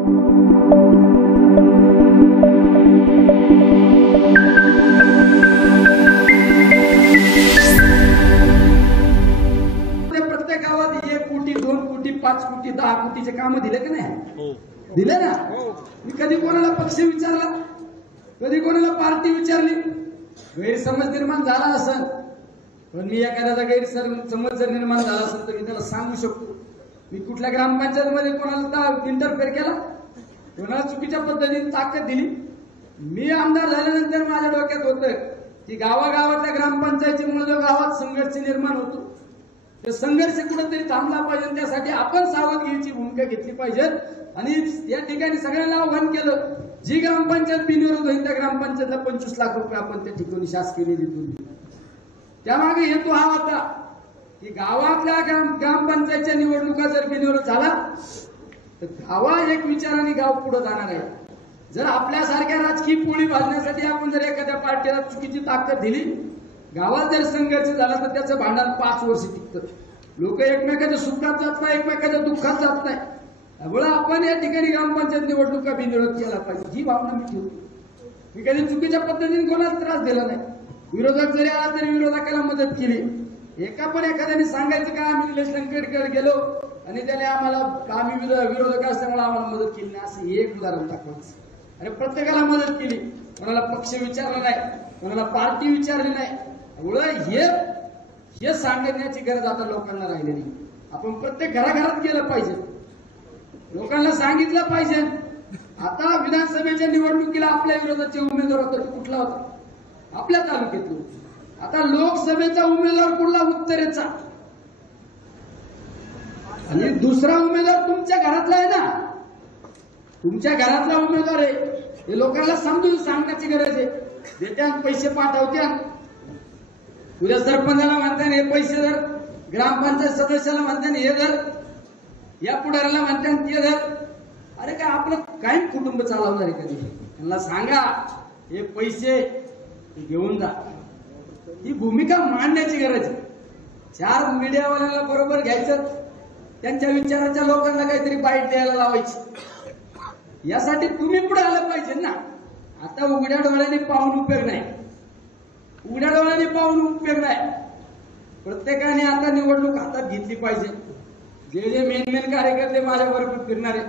प्रत्येक गावात 1 कोटी 2 कोटी 5 कोटी 10 कोटीचे काम दिले का नाही? दिले ना. मी कधी कोणाला पक्ष विचारला, कधी कोणाला पार्टी विचारली? गैरसमज निर्माण झाला असेल, पण मी एखाद्याचा गैरसमज जर निर्माण झाला असेल तर मी त्याला सांगू शकतो. मी कुठल्या ग्रामपंचायतीमध्ये कोणाला इंटरफेअर केला, कोणाला चुकीच्या पद्धतीने ताकद दिली? मी आमदार झाल्यानंतर माझ्या डोक्यात होतं की गावागावातल्या ग्रामपंचायतीमुळे जो गावात संघर्ष निर्माण होतो, ते संघर्ष कुठेतरी थांबला पाहिजे. त्यासाठी आपण सावधगिरीची भूमिका घेतली पाहिजे. आणि या ठिकाणी सगळ्यांना आव्हान केलं, जी ग्रामपंचायत बिनविरोध होईल त्या ग्रामपंचायतला 25 लाख रुपये आपण त्या ठिकाणी शासकीय निधीतून दिले. त्यामागे हेतू हा होता की गावातल्या ग्रामपंचायतच्या निवडणुका जर बिनविरोध झाला तर गावात एक विचाराने गाव पुढे जाणार आहे. जर आपल्यासारख्या राजकीय पोळी भाजण्यासाठी आपण जर एखाद्या पार्टीला चुकीची ताकद दिली, गावात जर संघर्ष झाला तर त्याचं भांडण 5 वर्ष टिकतं. लोक एकमेकाच्या सुखात जात नाही, एकमेकाच्या दुःखात जात नाही. त्यामुळे आपण या ठिकाणी ग्रामपंचायत निवडणुका बिनविरोध केला पाहिजे, ही भावना मी ठेवतो. मी कधी चुकीच्या पद्धतीने कोणाला त्रास दिला नाही. विरोधक जरी आला तरी विरोधकाला मदत केली. एखाद्याने सांगायचं का आम्ही निलेश लंकेकडे गेलो आणि त्याने आम्ही विरोधक असल्यामुळे आम्हाला मदत केली नाही, असं एक उदाहरण दाखवायचं. आणि प्रत्येकाला मदत केली, कोणाला पक्ष विचारला नाही, कोणाला पार्टी विचारली नाही. हे सांगण्याची गरज आता लोकांना राहिलेली. आपण प्रत्येक घराघरात गेलं पाहिजे, लोकांना सांगितलं पाहिजे. आता विधानसभेच्या निवडणुकीला आपल्या विरोधाचे उमेदवार होता, कुठला होता? आपल्या तालुक्यातला. आता लोकसभेचा उमेदवार कुठला? उत्तरेचा. आणि दुसरा उमेदवार तुमच्या घरातला आहे ना, तुमच्या घरातला उमेदवार आहे. हे लोकांना समजून सांगण्याची गरज आहे. देत्या पैसे पाठवत्या, उद्या सरपंचाला म्हणताना हे पैसे धर, ग्रामपंचायत सदस्याला म्हणताना हे धर, या पुढाऱ्याला म्हणताना ते धर. अरे काय आपलं काय कुटुंब चालवणार आहे? कधी त्यांना सांगा हे पैसे घेऊन जा. ही भूमिका मांडण्याची गरज आहे. 4 मीडियावाल्यांना बरोबर घ्यायचं, त्यांच्या विचाराच्या लोकांना काहीतरी बाईट द्यायला लावायची. यासाठी तुम्ही पुढे आलं पाहिजे ना. आता उघड्या डोळ्याने पाहून उपयोग नाही, उघड्या डोळ्याने पाहून उपयोग नाही. प्रत्येकाने आता निवडणूक हातात घेतली पाहिजे. जे मेन कार्यकर्ते माझ्याबरोबर फिरणारे,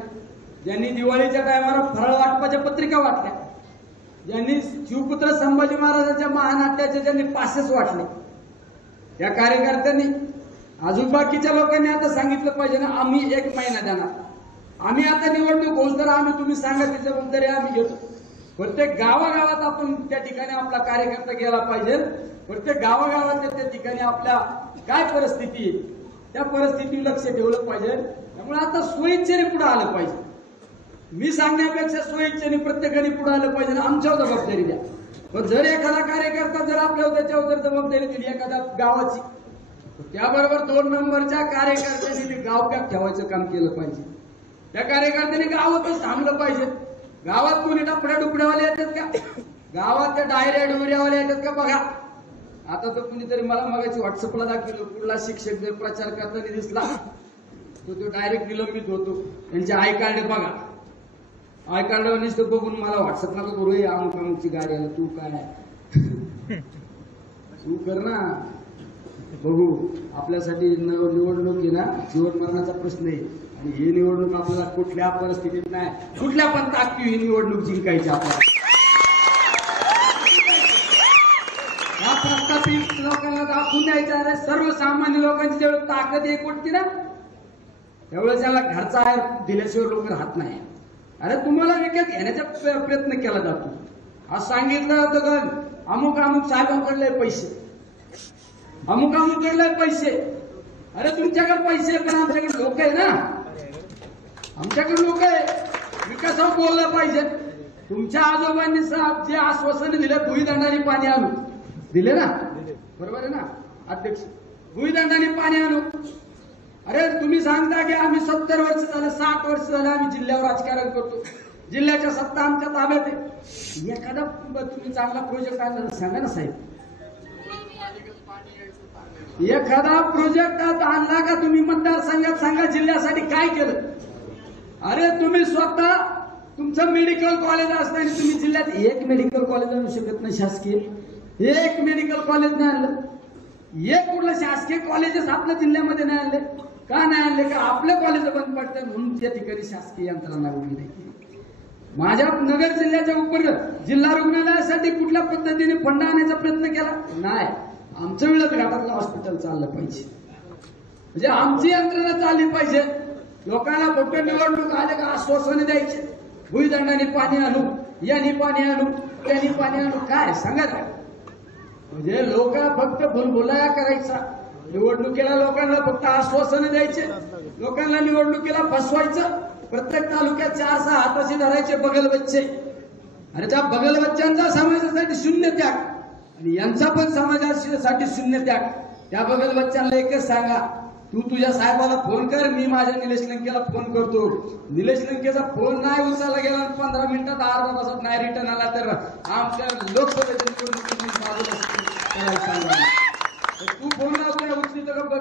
ज्यांनी दिवाळीच्या टायमाला फराळ वाटपाच्या पत्रिका वाटल्या, ज्यांनी शिवपुत्र संभाजी महाराजांच्या महानाट्याचे ज्यांनी पासेस वाटले, या कार्यकर्त्यांनी अजून बाकीच्या लोकांनी आता सांगितलं पाहिजे ना, आम्ही 1 महिना देणार, आम्ही आता निवडणूक होऊन तर आम्ही तुम्ही सांगा ती जबाबदारी आम्ही घेतो. प्रत्येक गावागावात आपण त्या ठिकाणी आपला कार्यकर्ता गेला पाहिजे. प्रत्येक गावागावात त्या ठिकाणी आपल्या काय परिस्थिती आहे त्या परिस्थितीवर लक्ष ठेवलं पाहिजे. त्यामुळे आता स्वइच्छेने पुढे आलं पाहिजे. मी सांगण्यापेक्षा स्वइच्छेने प्रत्येकाने पुढे आलं पाहिजे. आमच्यावर जबाबदारी द्या. पण जर एखादा कार्यकर्ता जर आपल्यावर त्याच्यावर जर जबाबदारी दिली एखाद्या गावाची, त्याबरोबर 2 नंबरच्या कार्यकर्त्यांनी ते गाव पॅक ठेवायचं काम केलं पाहिजे. त्या कार्यकर्त्यांनी गावातच थांबलं पाहिजे. गावात कोणी डपड्या डुपड्यावाले येतात का? गावात त्या डायऱ्या डुबऱ्यावाले येतात का? बघा आता तर कुणीतरी मला मगाची व्हॉट्सअपला दाखवलं, कुठला शिक्षक जर प्रचार करताना दिसला तो डायरेक्ट निलंबित होतो. त्यांचे आय कार्ड बघा, आय कार्डवर नुसतं बघून मला व्हॉट्सअप नका करू, अमुक अमुकची गाडी आली, तू काय तू कर ना. बघू, आपल्यासाठी निवडणूक आहे ना, जीवन मरणाचा प्रश्न आहे. आणि ही निवडणूक आपल्याला कुठल्या परिस्थितीत नाही, कुठल्या पण ताकदी ही निवडणूक जिंकायची. आपल्याला या प्रस्थापित लोकांना दाखवून द्यायचं आहे. सर्वसामान्य लोकांची जेव्हा ताकद एक वाटते ना, त्यावेळेस त्याला घरचा आहे दिल्याशिवाय लोक राहत नाही. अरे तुम्हाला विकत घेण्याचा प्रयत्न केला जातो. आज सांगितलं जातं का अमुक अमुक साहेबांकडले पैसे, अमुक अमुककडले पैसे. अरे तुमच्याकडे पैसे पण आमच्याकडे लोक आहे ना, आमच्याकडे लोक आहे. विकासावर बोललं पाहिजे. तुमच्या आजोबांनी साहेब जे आश्वासन दिलं, भुईदंडाने पाणी आणू दिले ना, बरोबर आहे ना अध्यक्ष? भुईदंडाने पाणी आणू. अरे तुम्ही सांगता की आम्ही 70 वर्ष झालं, 60 वर्ष झालं आम्ही जिल्ह्यावर राजकारण करतो, जिल्ह्याच्या सत्ता आमच्या ताब्यात आहे. एखादा तुम्ही चांगला प्रोजेक्ट आणला सांगा ना साहेब. एखादा प्रोजेक्ट आणला का तुम्ही मतदारसंघात सांगा जिल्ह्यासाठी काय केलं. अरे तुम्ही स्वतः तुमचं मेडिकल कॉलेज असताना तुम्ही जिल्ह्यात एक मेडिकल कॉलेज आणू शकत नाही शासकीय, एक मेडिकल कॉलेज नाही आणलं, एक कुठलं शासकीय कॉलेजेस आपल्या जिल्ह्यामध्ये नाही आणले. का नाही आणले? का आपले कॉलेज बंद पडतात म्हणून त्या ठिकाणी शासकीय यंत्रणा उभी नाही केली. माझ्या नगर जिल्ह्याच्या उपर जिल्हा रुग्णालयासाठी कुठल्या पद्धतीने फंड आणण्याचा प्रयत्न केला नाही. आमचं विळत घाटातलं हॉस्पिटल चाललं पाहिजे, म्हणजे आमची यंत्रणा चालली पाहिजे. लोकांना फक्त निवडणूक आले का आश्वासने द्यायचे, भुईदंडाने पाणी आणू, याने पाणी आणू, त्याने पाणी आणू, काय सांगा काय? म्हणजे लोक फक्त भुलभुलाया करायचा, निवडणुकीला लोकांना फक्त आश्वासने द्यायचे, लोकांना निवडणुकीला फसवायचं. प्रत्येक तालुक्यात 4-6 हाताशी धरायचे बगल बच्चे, आणि त्या बगल बच्च्यांचा समाजासाठी शून्य त्याग आणि यांचा पण समाजासाठी शून्य त्याग. त्या बगल बच्च्यांना एकच सांगा, तू तुझ्या साहेबाला फोन कर, मी माझ्या निलेश लंकेला फोन करतो. निलेश लंकेचा फोन नाही उचलला गेला, 15 मिनिटात अर्धा तासात नाही रिटर्न आला तर आमच्या लोकसभेच्या निवडणुकीत सांगा. तू फोन लावतो उचली तर बघ,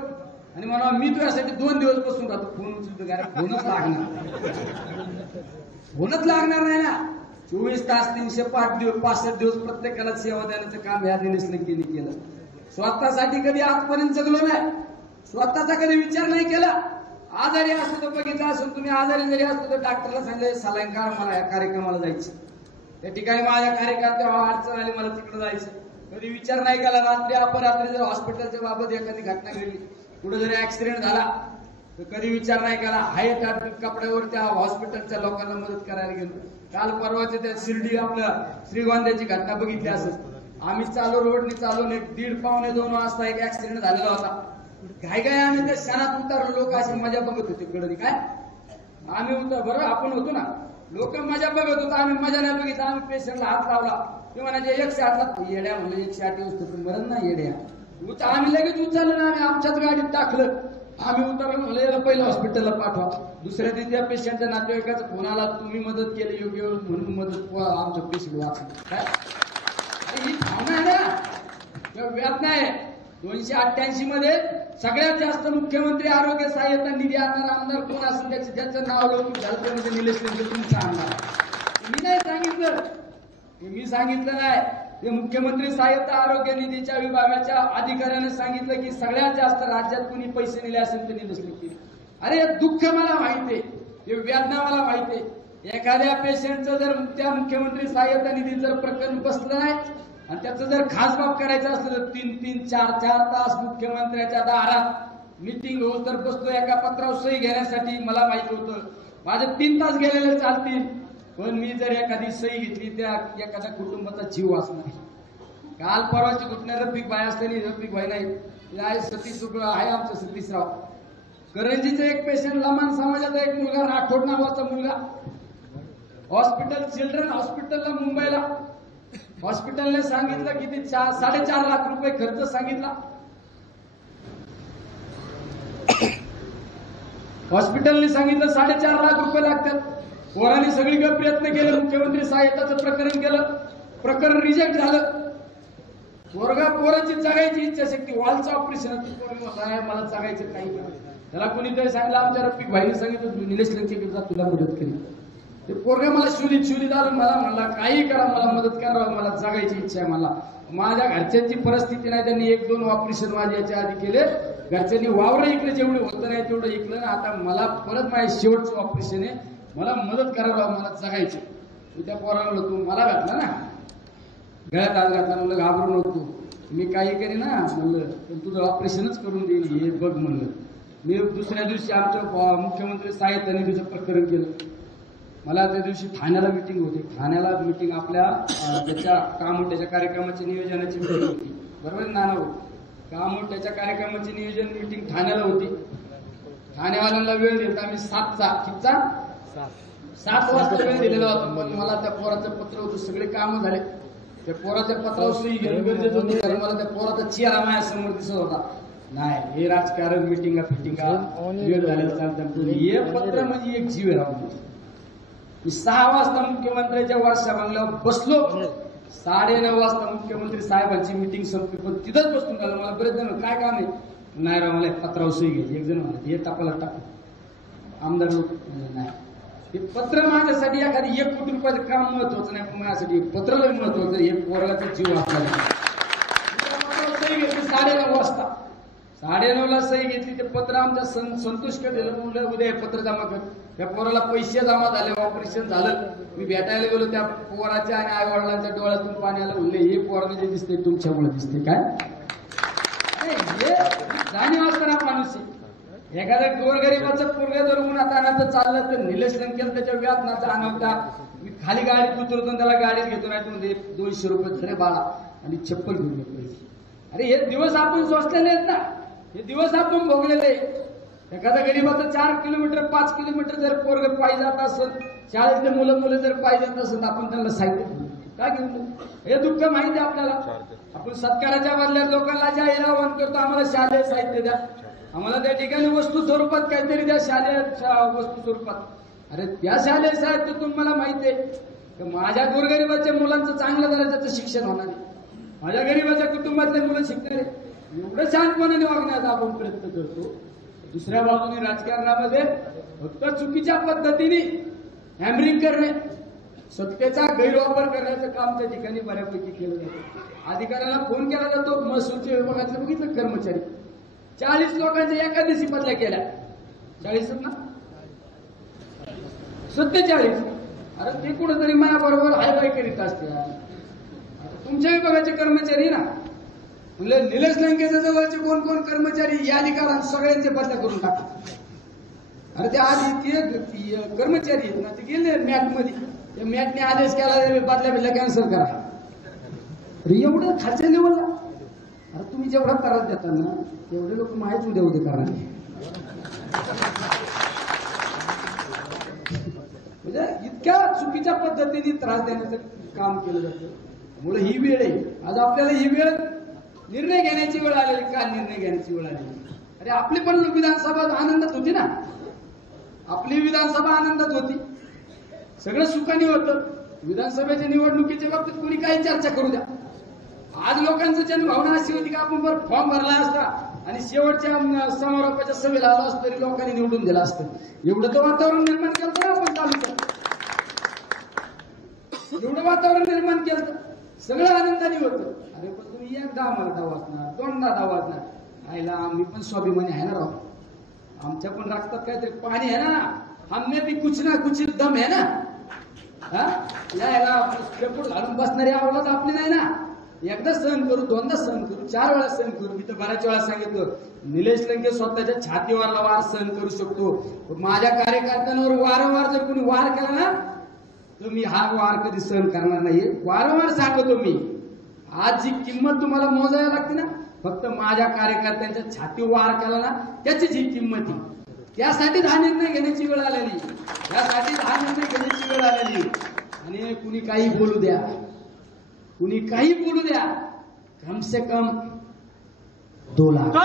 आणि म्हणा मी तुझ्यासाठी 2 दिवस बसून राहतो. फोन उचलतो काय? फोनच लागणार नाही ना. 24 तास 365 दिवस प्रत्येकाला सेवा देण्याचं काम या निलेश लंकेने केलं. स्वतःसाठी कधी आजपर्यंत जगलो नाही, स्वतःचा कधी विचार नाही केला. आजारी असतो तर बघितलं असून तुम्ही, आजारी जरी असतो तर डॉक्टरला सांगितलं सलाईन काढ, मला या कार्यक्रमाला जायचं, त्या ठिकाणी माझ्या कार्यकर्त्याला अडचण आली, मला तिकडे जायचं. कधी विचार नाही केला. रात्री अपरात्री जर हॉस्पिटलच्या बाबत एखादी घटना घडली, कुठे जरी ऍक्सिडेंट झाला तर कधी विचार नाही केला. हाय त्या कपड्यावर त्या हॉस्पिटलच्या लोकांना मदत करायला गेलो. काल परवाच्या त्या शिर्डी आपल्या श्रीगोंद्याची घटना बघितली असं, आम्ही चालू रोडनी चालून 1:30-1:15-2 वाजता एक ऍक्सिडेंट झालेला होता. काय काय आम्ही त्या क्षणात उतरलो, लोक अशी मजा बघत होते. कडे काय आम्ही उतर बरोबर आपण होतो ना, लोक मजा बघत होतो, आम्ही मजा नाही बघितलं. आम्ही पेशंटला हात लावला, ते म्हणायचे 108ला येड्या, म्हणलं 108 वस्तू मरण ना येड्या. आम्ही लगेच उचललं, आम्ही आमच्याच गाडीत टाकलं, आम्ही उतरलो. म्हणलं याला पहिलं हॉस्पिटलला पाठवा. दुसऱ्या दिवशी त्या पेशंटच्या नातेवाईकाचा फोन आला, तुम्ही मदत केली योग्य म्हणून मदत, आमचं पेशंट वाचलं. काय ही भावना आहे ना, व्याप नाही. 288 मध्ये सगळ्यात जास्त मुख्यमंत्री आरोग्य सहाय्यता निधी आणणारा आमदार कोण असेल ज्याचं नाव लौकिक झालं ते म्हणजे निलेश लंके तुमचा आमदार. मी नाही सांगितलं, मी सांगितलं नाही, ते मुख्यमंत्री सहाय्यता आरोग्य निधीच्या विभागाच्या अधिकाऱ्याने सांगितलं की सगळ्यात जास्त राज्यात कुणी पैसे दिले असेल तर निलेश लंके. अरे दुःख मला माहितीये, हे वेदना मला माहितीये. एखाद्या पेशंटचं जर त्या मुख्यमंत्री सहाय्यता निधी जर प्रकरण बसलं नाही आणि त्याचं जर खासबाब करायचं असलं तर 3-4 तास मुख्यमंत्र्याच्या दारात मिटिंग होत तर बसतो एका पत्रावर सही घेण्यासाठी. मला माहित होतं माझे 3 तास गेलेले चालतील, पण मी जर एखादी सही घेतली त्या एखाद्या कुटुंबाचा जीव वाचणार. काल परवाची घटना रफिक भाई असल्याने, रफिक भाई नाही सतीश आहे आमचं सतीशराव करंजीचं एक पेशंट, लमान समाजाचा एक मुलगा, राठोड नावाचा मुलगा, हॉस्पिटल चिल्ड्रन हॉस्पिटलला मुंबईला, हॉस्पिटलने सांगितलं किती 4.5 लाख रुपये खर्च सांगितला. हॉस्पिटलने सांगितलं 4.5 लाख रुपये लागतात. पोरांनी सगळीकडे प्रयत्न केले, मुख्यमंत्री सहाय्यताचं प्रकरण केलं, प्रकरण रिजेक्ट झालं. पोराची जगायची इच्छाशक्ती, वालचं ऑपरेशन, मला जगायचं काही नाही. त्याला कोणीतरी सांगितलं, आमच्या रफिक भाईने सांगितलं निलेश लंकेचा तुला मदत केली. ते पोरगा मला शोधित आलं, मला म्हणला काही करा, मला मदत करा, मला जगायची इच्छा आहे. मला माझ्या घरच्यांची परिस्थिती नाही, त्यांनी 1-2 ऑपरेशन माझ्या याच्या आधी केले. घरच्यांनी वावर इकडे जेवढे होतं नाही तेवढं इकलं, आता मला परत माझे शेवटचं ऑपरेशन आहे, मला मदत करायला, मला जगायची. त्या पोराला तू मला घातला ना, गळ्यात आज घातला, म्हणलं घाबरू नको, मी काही करी ना म्हणलं, पण तुझं ऑपरेशनच करून देईल हे बघ म्हणलं. मी दुसऱ्या दिवशी आमच्या मुख्यमंत्री सहाय्यता निधीचं प्रकरण केलं. मला त्या दिवशी ठाण्याला मिटिंग होती, ठाण्याला मिटिंग आपल्या त्याच्या कामोट्याच्या कार्यक्रमाची नियोजनाची मिटिंग होती, बरोबर ना हो. कामोट्याच्या कार्यक्रमाची नियोजन मिटिंग ठाण्याला होती. ठाणेवाल्यांना वेळ दिला आम्ही 7 वाजता वेळ दिलेला होता, पण मला त्या पोराचं पत्र होतं, सगळे कामं झाले. त्या पोराच्या पत्रावर सही घेणं गरजेचं होतं, कारण मला त्या पोराचा चेहरा माझ्यासमोर दिसत होता. नाही हे राजकारण, मिटिंगा वेळ झालेला चालतं, हे पत्र म्हणजे एक जीव राहून. मी 6 वाजता मुख्यमंत्र्यांच्या वर्षा बंगल्यावर बसलो, 9:30 वाजता मुख्यमंत्री साहेबांची मिटिंग संपली, पण तिथंच बसून झालं. मला बरेच जण काय काम आहे, नाही राव मला पत्रावर सही घ्यायची. एक जण म्हणा हे टाकायला टाकू, आमदार लोक नाही हे पत्र माझ्यासाठी एखादी 1 कोटी रुपयाचं काम महत्वाचं नाही, पण माझ्यासाठी पत्र लय महत्वाचं. हे पोराचा जीव आपल्याला सही घेतली 9:30 वाजता, 9:30ला सही घेतली. ते पत्र आमच्या संतोषकडे दिलं. म्हणलं उद्या हे पत्र जमा कर. त्या पोराला पैसे जमा झाले, ऑपरेशन झालं. मी भेटायला गेलो, त्या पोराच्या आणि आई वडिलांच्या डोळ्यातून पाणी आलं. म्हणले हे पोराने जे दिसते तुमच्यामुळे दिसते काय. हे जाणीव असताना माणूस एखाद्या गोरगरिबाचं पोरगं जर उन्हात अनाथ चाललं तर निलेश लंकेल त्याच्या व्यापनाचा अनवता. मी खाली गाडीत उतरतो त्याला गाडीत घेतो, नाही म्हणजे 200 रुपये धरे बाळा आणि चप्पल घेऊन येतो. अरे हे दिवस आपण सोचलेले आहेत ना, हे दिवस आपण भोगलेले. एखाद्या गरीबाचं 4 किलोमीटर 5 किलोमीटर जर पोरग पायी जात असेल, शाळेतले मुलं जर पायी जात असेल, आपण त्यांना साहित्य काय घेऊन हे दुःख माहिती आहे आपल्याला. आपण सत्काराच्या बदल्यात लोकांना जे आवाहन करतो आम्हाला शालेय साहित्य द्या, आम्हाला त्या ठिकाणी वस्तू स्वरूपात काहीतरी द्या, शालेय वस्तू स्वरूपात. अरे त्या शालेय साहित्यातून मला माहिती आहे की माझ्या गोरगरिबाच्या मुलांचं चांगलं दर्जाचं शिक्षण होणार आहे, माझ्या गरीबाच्या कुटुंबातले मुलं शिकणार आहे. एवढं शांतपणाने वागण्याचा आपण प्रयत्न करतो. दुसऱ्या बाजूने राजकारणामध्ये फक्त चुकीच्या पद्धतीने हॅमरिंग करणे, सत्तेचा गैरवापर करण्याचं काम त्या ठिकाणी बऱ्यापैकी केलं जातं. अधिकाऱ्याला फोन केला जातो, महसूलच्या विभागातलं बघितलं कर्मचारी 40 लोकांच्या एका दिवशी बदल्या केल्या. 40 ना 47. अरे ते कुठंतरी मनाबरोबर हायबाय करीत असते. तुमच्या विभागाचे कर्मचारी ना म्हणजे निलेश लंकेच्या जवळचे कोण कोण कर्मचारी यादी करा, सगळ्यांचे बदल्या करून टाकतात. अरे ते आधी ते कर्मचारी आहेत ना, ते गेले मॅट मध्ये, त्या मॅटने आदेश केला बदल्या कॅन्सल करा. अरे एवढं खालच्या लेवलला. अरे तुम्ही जेवढा त्रास देता ना तेवढे लोक माहीत उद्या करणार. म्हणजे इतक्या चुकीच्या पद्धतीने त्रास देण्याचं काम केलं जातं. त्यामुळे ही वेळ आहे. आज आपल्याला ही वेळ निर्णय घेण्याची वेळ आलेली. का निर्णय घेण्याची वेळ आलेली? अरे आपली पण विधानसभा आनंदात होती ना, आपली विधानसभा आनंदात होती, सगळं सुखाने होतं. विधानसभेच्या निवडणुकीच्या बाबतीत कोणी काही चर्चा करू द्या. आज लोकांचं जनभावना अशी होती की आपण फॉर्म भरला असता आणि शेवटच्या समारोपाच्या सभेला आलो असतो तरी लोकांनी निवडून दिलं असतं. एवढं तर वातावरण निर्माण केलं ना आपण तालुक्यात, एवढं वातावरण निर्माण केलं, सगळं आनंदाने होतं. अरे पण तुम्ही एकदा आम्हाला दावाचणार, 2दा दावाचणार. आईला आम्ही पण स्वाभिमानी आहे ना राव, आमच्या पण रक्तात काहीतरी पाणी आहे ना, हमने भी कुछ ना कुछ दम है ना. यायला शेपूट घालून बसणारी आवडत आपली नाही ना. एकदा सहन करू, 2दा सहन करू, 4 वेळा सहन करू. मी तर बऱ्याच वेळा सांगितलं, निलेश लंके स्वतःच्या छातीवरला वार सहन करू शकतो. माझ्या कार्यकर्त्यांवर वारंवार जर कोणी वार केला ना तर मी हा वार कधी सहन करणार नाही. वारंवार सांगतो मी. आज जी किंमत तुम्हाला मोजायला लागते ना, फक्त माझ्या कार्यकर्त्यांच्या छातीवर वार केला ना त्याचीच ही किंमत आहे. त्यासाठी हा निर्णय घेण्याची वेळ आलेली, त्यासाठी हा निर्णय घेण्याची वेळ आलेली. आणि कुणी काही बोलू द्या, कुणी काही बोलू द्या, कम से कम 2 लाख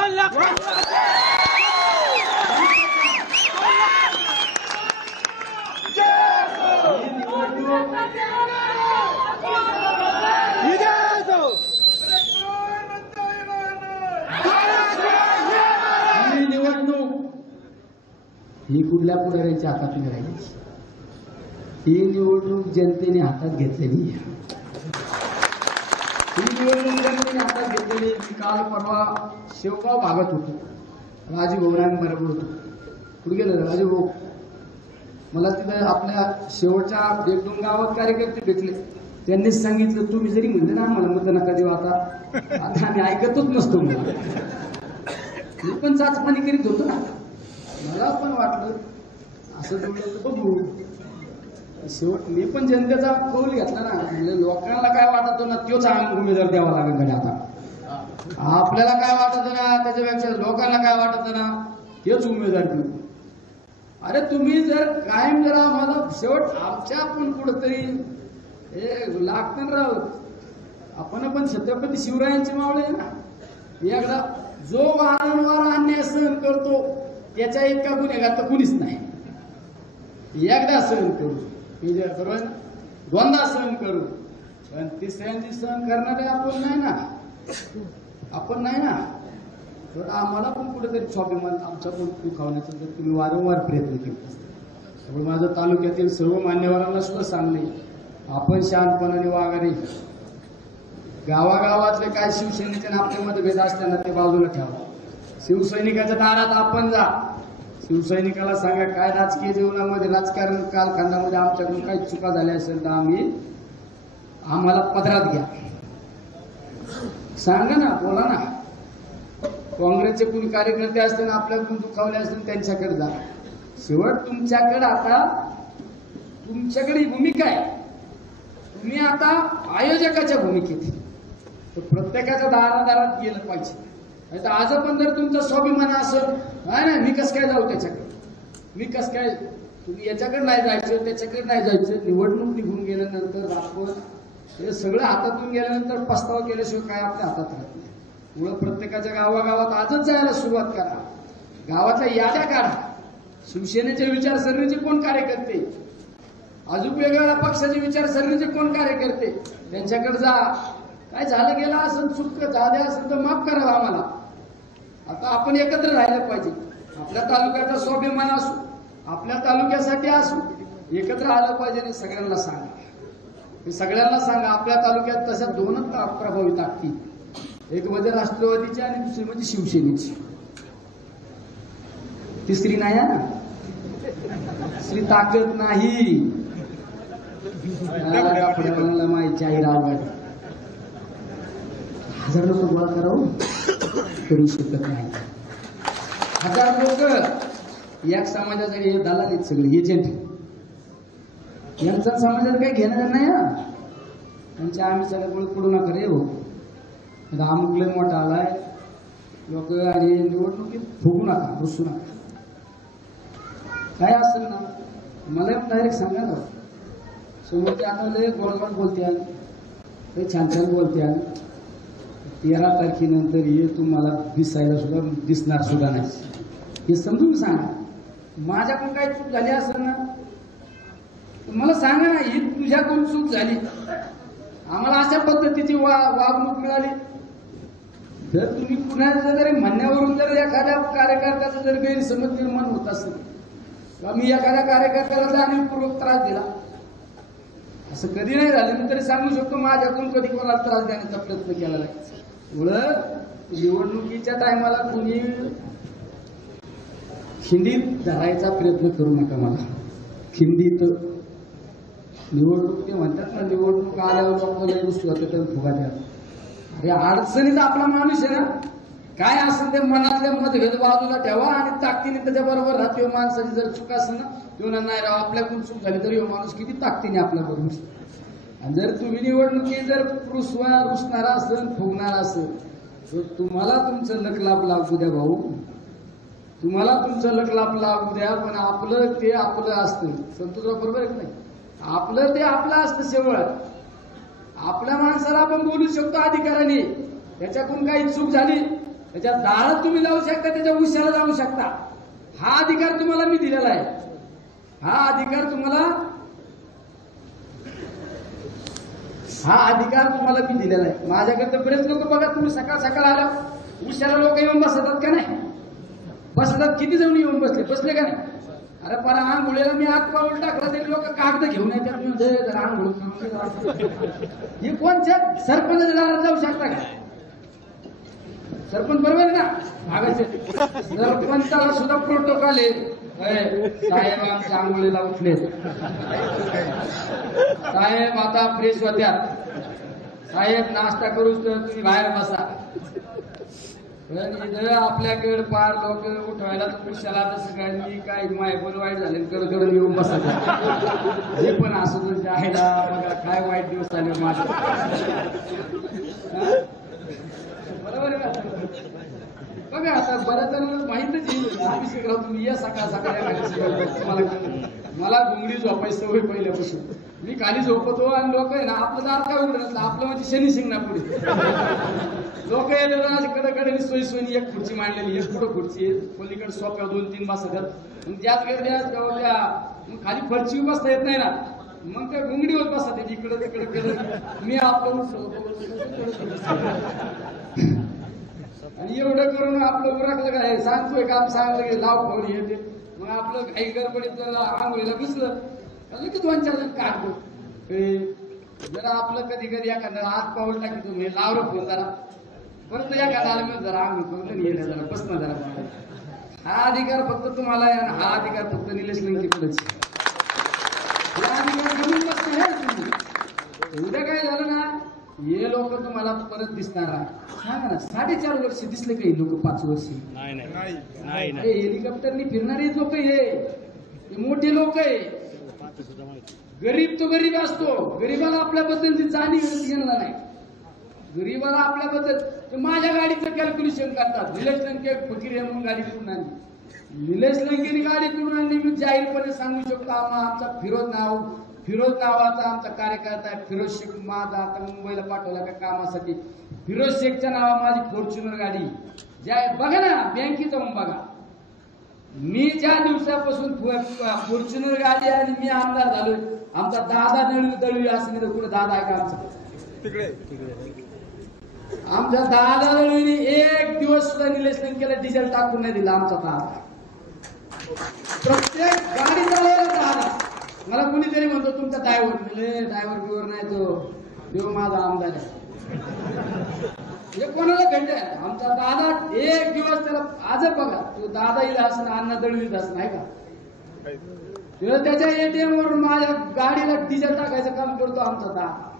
निवडणूक ही कुठल्या पुढाऱ्यांच्या हातात नाही राहिली. ही निवडणूक जनतेने हातात घेतलेली आहे. ही निवडणूक जनतेने हातात घेतलेली. काल परवा शेवगाव भागात होतो, राजूभाऊंबरोबर होतो. कुठे गेलं राजूभाऊ? मला तिथं आपल्या शेवटच्या 1-2 गावात कार्यकर्ते भेटले. त्यांनीच सांगितलं, तुम्ही जरी म्हणले ना आम्हाला मत नका देऊ, आता आम्ही ऐकतच नसतो. मी पण चाचपणी करीत होतो ना, मला पण वाटलं असं जमलं तर बघू. शेवट मी पण जनतेचा कौल घेतला ना, म्हणजे लोकांना काय वाटत ना तोच उमेदवार द्यावा लागेल. म्हणजे आता आपल्याला काय वाटत ना त्याच्यापेक्षा लोकांना काय वाटत ना तेच उमेदवार देऊ. अरे तुम्ही जर कायम जरा आम्हाला शेवट आमच्या पण कुठंतरी हे लागतं राव. आपण पण छत्रपती शिवरायांचे मावळे आहे ना. एकदा जो वारंवार अन्याय सहन करतो त्याच्या इतका गुन्हेगार तर कुणीच नाही. एकदा सहन करू, 2दा सहन करू, पण 3ऱ्यांदी सहन करणारे आपण नाही ना, आपण नाही ना. तर आम्हाला पण कुठेतरी स्वाभिमान आमच्या पण दुखावण्याचा जर तुम्ही वारंवार प्रयत्न केला असता त्यामुळे माझं तालुक्यातील सर्व मान्यवरांना सुद्धा सांगणे, आपण शांतपणाने वागावे. गावागावातले काय शिवसेनेचे आपले मतभेद असताना ते बाजूला ठेवा. शिवसैनिकाच्या दारात आपण जा. शिवसैनिकाला सांगा काय राजकीय जीवनामध्ये राजकारण कालखंडामध्ये आमच्याकडून काही चुका झाल्या असेल तर आम्हाला पदरात घ्या. सांगा ना, बोला ना. काँग्रेसचे कोणी कार्यकर्ते असतील आपल्याकडून दुखावले असतील त्यांच्याकडे जा. शेवट तुमच्याकडे ही भूमिका आहे. तुम्ही आता आयोजकाच्या भूमिकेत, तर प्रत्येकाच्या दारादारात गेलं पाहिजे. आता आज पण जर तुमचा स्वाभिमान असं नाही मी कसं काय जाऊ त्याच्याकडे, मी कसं काय, तुम्ही याच्याकडे नाही जायचं त्याच्याकडे नाही जायचं. निवडणूक निघून गेल्यानंतर आपण हे सगळं हातातून गेल्यानंतर पस्तावा केल्याशिवाय काय आपल्या हातात राहत नाही. मुळे प्रत्येकाच्या गावागावात आजच जायला सुरुवात करा. गावातल्या याद्या काढा. शिवसेनेच्या विचारसरणीचे कोण कार्यकर्ते, अजून वेगवेगळ्या पक्षाचे विचारसरणीचे कोण कार्यकर्ते, त्यांच्याकडे जा. काय झालं गेलं असं चूक झाले असेल तर माफ करावं आम्हाला. आता आपण एकत्र राहिलं पाहिजे. आपल्या तालुक्याचा स्वाभिमान असू, आपल्या तालुक्यासाठी असू, एकत्र आलं पाहिजे. आणि सगळ्यांना सांगा आपल्या तालुक्यात तशा दोनच प्रभावी ताकदी, एक म्हणजे राष्ट्रवादीची आणि दुसरी म्हणजे शिवसेनेची. तिसरी नाही ना, तिसरी ताकद नाही. माहिती आहे रावगड 1000 लोक गोळा करावं करू शकत नाही. 1000 लोक एक समाजाचे हे दलाल आहेत, सगळे एजंट. यांचा समाजात काही घेणं नाही. त्यांच्या आम्ही सगळं गोळ पडू नका रे हो. अमुक लय मोठा आलाय लोक आणि निवडणुकीत फुगू नका, रुसू नका. काय असेल ना मला डायरेक्ट सांगा ना. समोरचे आता लय गोळगोळ बोलते, लय छान छान बोलते. 13 तारखेनंतर हे तुम्हाला दिसायला सुद्धा दिसणार सुद्धा नाही. हे समजून सांगा. माझ्याकडून काही चूक झाली असेल ना मला सांगा ना. ही तुझ्याकडून चूक झाली, आम्हाला अशा पद्धतीची वागणूक मिळाली तर तुम्ही कुणाच्या जरी म्हणण्यावरून जर एखाद्या कार्यकर्त्याचा जर गैरसमज निर्माण होत असेल किंवा मी एखाद्या कार्यकर्त्याला जाणीवपूर्वक त्रास दिला, असं कधी नाही झालं. मी तरी सांगू शकतो माझ्याकडून कधी कोणाला त्रास देण्याचा प्रयत्न केला नाही. एवढं निवडणुकीच्या टायमाला कुणी खिंडीत धरायचा प्रयत्न करू नका. मला खिंडीत निवडणूक ते म्हणतात ना, निवडणूक आल्यावर आपल्याला रुसू होतं तर फुगा द्या. अरे अडचणीचा आपला माणूस आहे ना, काय असेल ते मनातले मतभेद बाजूला ठेवा आणि ताकदीने त्याच्याबरोबर राहा. तेव्हा माणसाची जर चूक असेल ना तेव्हा नाही राहा. आपल्याकडून चूक झाली तरी माणूस किती ताकदीने आपल्याबरोबर. आणि जर तुम्ही निवडणुकीत जर रुसणारा असेल, फुगणारा असेल तर तुम्हाला तुमचं लकलाप लागू द्या भाऊ, तुम्हाला तुमचं लकलाप लागू द्या. पण आपलं ते आपलं असतं. संतोषराव बरोबर आहे नाही, आपलं ते आपलं असतं. शेवट आपल्या माणसाला आपण बोलू शकतो अधिकाराने. त्याच्याकडून काही चूक झाली त्याच्या दारात तुम्ही जाऊ शकता, त्याच्या उशाला जाऊ शकता. हा अधिकार तुम्हाला मी दिलेला आहे. हा अधिकार तुम्हाला मी दिलेला आहे. माझ्याकडे बरेच लोक बघा, तुम्ही सकाळ सकाळ आल्या उशाला लोक येऊन बसतात का नाही, बसतात. किती जण येऊन बसले का नाही. अरे पर आंघोळीला मी आत पाऊल टाकला तरी लोक कागद घेऊन येतात. आंघोळ हे कोणत्या सरपंचाच्या दारात जाऊ शकता का? सरपंच बरोबर ना मागायचे. सरपंचाला सुद्धा प्रोटोकॉल आहे. साहेब आमच्या आंघोळीला उठले, साहेब आता फ्रेश होत्यात, साहेब नाश्ता करूच तर तुम्ही बाहेर बसा. आपल्याकडे पार लोक उठवायला पुरुषाला तर सगळ्यांनी काय मायकोल वाईट झाले कडकडून येऊन बसत. जे पण असं तर जायला बघा काय वाईट दिवस झाले माझे. बरोबर आहे का? बघा आता बऱ्याच जणांना माहितच येईल. अभिषेकराव तुम्ही या सकाळ सकाळ मला घुंगडी झोपायची सवय पहिल्यापासून. मी खाली झोपतो आणि लोक आहे ना आपलं दार काय उघडं नसलं, आपलं म्हणजे शनी शिंगणा पुढे लोक येतात कडे सोयी एक खुर्ची मांडलेली, एक पुढं खुर्ची आहे, पलीकडे सोप्या 2-3 बसतात. त्याच गर्द्या खाली फरची बसता येत नाही ना, मग त्या घुंगडी होत बसतात इकडं तिकडे. मी आपलं आणि एवढं करून आपलं उरकलं काय सांगतोय काम सांगलं की लाव खाऊन येते. मग आपलं काही गडबडीतलं आंघोळीला घुसलं लगेच 2-4 जण काढतो. जरा आपलं कधी कधी एखाद्याला हात पाऊल टाकी तुम्ही लावलं फोन जरा परत एखाद्याला मी जरा आंघोळ करून येईल जरा बसणं जरा. हा अधिकार फक्त तुम्हाला आहे आणि हा अधिकार फक्त निलेश लंकेकडेच. हा अधिकार घेऊन बसणं हे तुम्ही. उद्या काय झालं ना हे लोक तुम्हाला परत दिसणार आहे. सांगा ना 4.5 वर्ष दिसले काही लोक 5 वर्ष हेलिकॉप्टरनी फिरणारे लोक हे मोठे लोक आहे. गरीब तो गरीब असतो. गरीबाला आपल्याबद्दलची जाणीव घेणार नाही. गरीबाला आपल्याबद्दल माझ्या गाडीचं कॅल्क्युलेशन करतात. निलेश लंके फकीर म्हणून गाडी कुठून आणली. निलेश लंकेने गाडी कुठून आणली मी जाहीरपणे सांगू शकतो. आमचा फिरोज नावाचा आमचा कार्यकर्ता आहे. फिरोज शेख माझा आता मुंबईला पाठवला का कामासाठी. फिरोज शेखच्या नावा माझी फॉर्च्युनर गाडी ज्या बघा ना बँकेत जाऊन बघा. मी ज्या दिवसापासून फॉर्च्युनर गाडी आणि मी आमदार झालोय आमचा दादा दळवी असं नाही तर कुठे दादा आहे का आमचा तिकडे आमच्या दादा दळवीने एक दिवस सुद्धा निलेश लंकेला डिझेल टाकून नाही दिला. आमचा दादा प्रत्येक गाडी चालवायला दादा. मला कुणीतरी म्हणतो तुमचा ड्रायव्हर बिवर नाही तो माझा आमदार आहे. हे कोणाला घंटे आहे. आमचा दादा एक दिवस त्याला आज बघा तो दादा येईल असं अण्णा दळवीत असं नाही का त्याच्या एटीएम वरून माझ्या गाडीला डिझेल टाकायचं काम करतो आमचा दादा.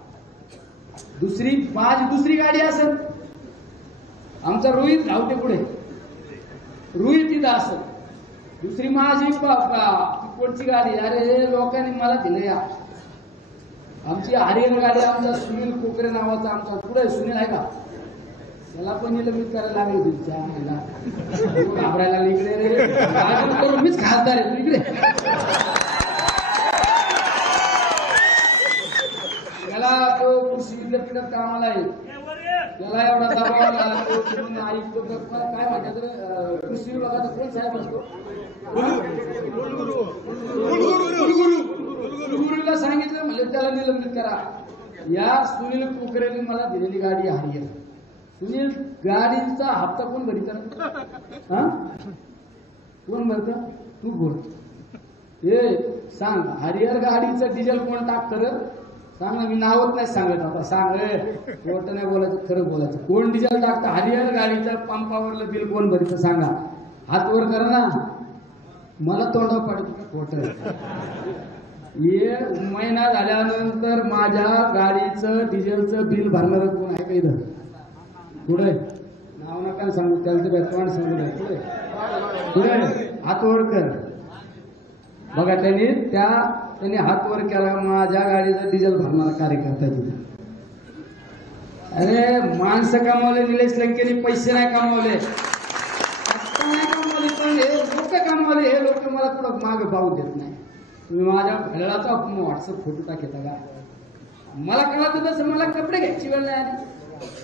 माझी दुसरी गाडी असेल आमचा रोहित धावते पुढे रोहित तिथं असेल. दुसरी माझी कोणची गाडी अरे लोकांनी मला दिलं या आमची हरियाणा गाडी आमचा सुनील कोकरे नावाचा आमचा पुढे सुनील आहे का त्याला पण निलंबित करायला लागले. तुमच्या घाबरायला लागले इकडे रे मीच खासदार आहे तू इकडे. त्याला तो कृषी विद्यापीठात कामाला आहे. त्याला एवढा दबाव आयुक्त काय म्हणतात कृषी विभागाचा कोण साहेब असतो कुलगुरूला सांगितलं म्हणजे त्याला निलंबित करा. या सुनील कोकरेने मला दिलेली गाडी हरियर. सुनील गाडीचा हप्ता कोण भरित हा कोण भरत तू बोल हे सांग. हरियर गाडीचं डिझेल कोण टाकतं सांग ना. मी नावच नाही सांगत आता सांग खोटं नाही बोलायचं खरं बोलायचं. कोण डिझेल टाकतं हरियर गाडीचं पंपावरलं बिल कोण भरित सांगा. हात वर करा ना. मला तोंडावर पाडत खोटं. हे महिना झाल्यानंतर माझ्या गाडीचं डिझेलचं बिल भरणार कोण आहे का इथं पुढे नाव नका सांगू त्याचं काय तोंड सांगू पुढे पुढे हात वर कर बघा. त्यांनी हात वर केला माझ्या गाडीचं डिझेल भरणारा कार्यकर्ता तिथे. अरे माणसं कमावले निलेश लंकेने पैसे नाही कमावले नाही कमावले पण हे लोक कमावले. हे लोक मला थोडं मागे पाहू देत नाही. तुम्ही माझ्या घड्याळाचा व्हॉट्सअप फोटो टाकता का मला कळत तसं मला कपडे घ्यायची वेळ नाही आली.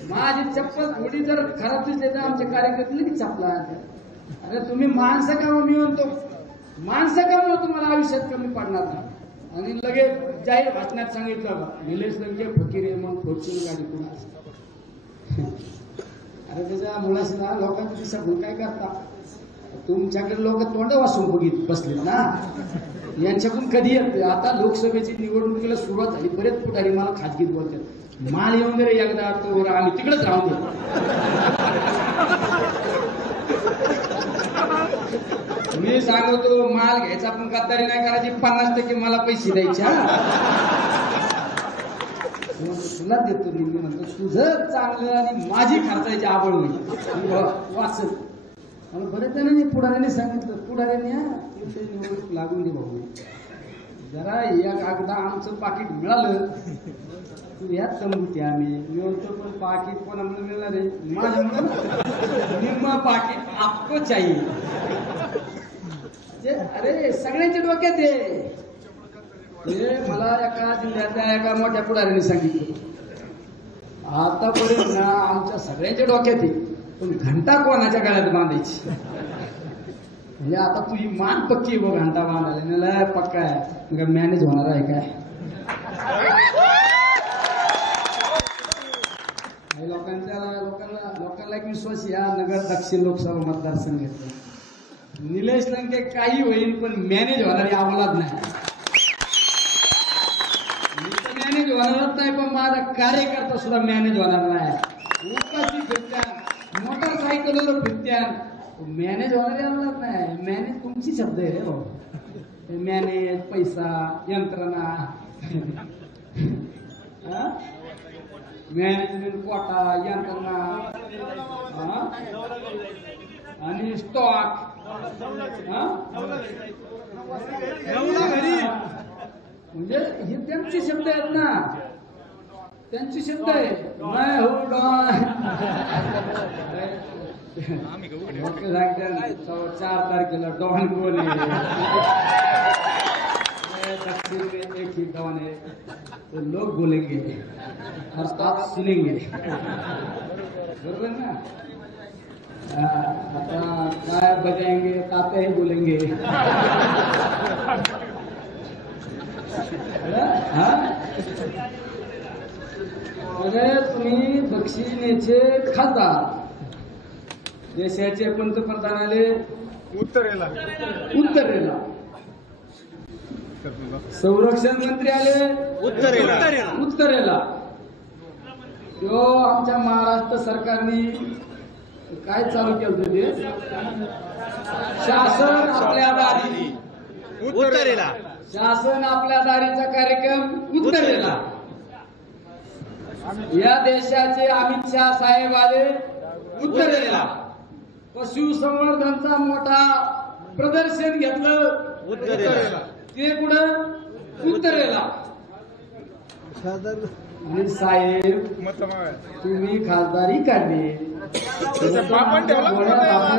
माझी चप्पल थोडी जर खराब दिसली तर आमच्या कार्यकर्ते लगेच चपला. अरे तुम्ही माणसं कामं मी म्हणतो माणसं कामं तुम्हाला आयुष्यात कमी पडणार नाही. आणि लगेच जाहीर भाषणात सांगितलं बा निलेश लंके फकीर आहे मग फॉर्च्युनर गाडी कुणा. अरे त्याच्या मुलाशी ना लोकांची दिशाभूल काय करता. तुमच्याकडे लोक तोंड वाचून बघित बसलेत ना यांच्याकडून कधी येत. आता लोकसभेची निवडणुकीला सुरुवात झाली. बरेच पुढारी मला खाजगीत बोलतात माल येऊन दे एकदा तो आम्ही तिकडेच राहून दे. मी सांगतो माल घ्यायचा पण गद्दारी नाही करायची. 50% मला पैसे द्यायचे. तुला देतो मी म्हणतो तुझं चांगलं आणि माझी खर्चायची आवड होईल वाचल. मला बरेच जणांनी पुढाऱ्याने सांगितलं पुढाऱ्याने निवडणूक लागून दे भाऊ जरा एकदा आमचं पाकिट मिळालं तू यात समजते आम्ही मी म्हणतो पण पाकिट कोणामुळे मिळणार आहे माझ्यामुळे निम्मा पाकिट आपको चाहिए. अरे सगळ्यांच्या डोक्यात हे मला एका जिल्ह्यातल्या एका मोठ्या पुढाऱ्याने सांगितलं. आतापर्यंत ना आमच्या सगळ्यांच्या डोक्यात आहे पण घंटा कोणाच्या गळ्यात बांधायची म्हणजे आता तू ही मान पक्की बघ घंटा बांधायला पक्का आहे मॅनेज होणार आहे काय. लोकांना एक विश्वास या नगर दक्षिण लोकसभा मतदारसंघ घेतला निलेश लंके काही होईल पण मॅनेज होणारी अवलाद नाही. मी तर मॅनेज होणारच नाही, पण माझा कार्यकर्ता सुद्धा मॅनेज होणार नाही. उपाशी फिरत्या, मोटरसायकलवर फिरत्या, मॅनेज होणारी अवलाद नाही. मॅनेज तुमची शब्द आहे रे भाऊ. मॅनेज, पैसा, यंत्रणा, मॅनेजमेंट, कोटा, यंत्रणा आणि स्टॉक. म्हणजे हे त्यांचे शब्द आहेत ना, त्यांचे शब्द आहे. मैं हूं डॉन. 4 तारखेला डॉन कोण आहे? दक्षिण में एक ही डॉन है, तो लोग बोलेंगे और आप सुनेंगे. बरोबर ना? आता काय बजाएंगे, ताते ही बोलेंगे. अरे तुम्ही दक्षिणेचे खासदार, देशाचे पंतप्रधान आले उत्तरेला, संरक्षण मंत्री आले उत्तरेला. तो आमच्या महाराष्ट्र सरकारने काय चालू केलं ते, शासन आपल्या दारी उत्तरेला, शासन आपल्या दारीचा कार्यक्रम उत्तरेला. या देशाचे अमित शहा साहेब आले उत्तरेला. पशुसंवर्धनचा मोठा प्रदर्शन घेतलं उत्तरेला. ते कुठं? उत्तरेला. आणि साहेब तुम्ही खासदारी काढली,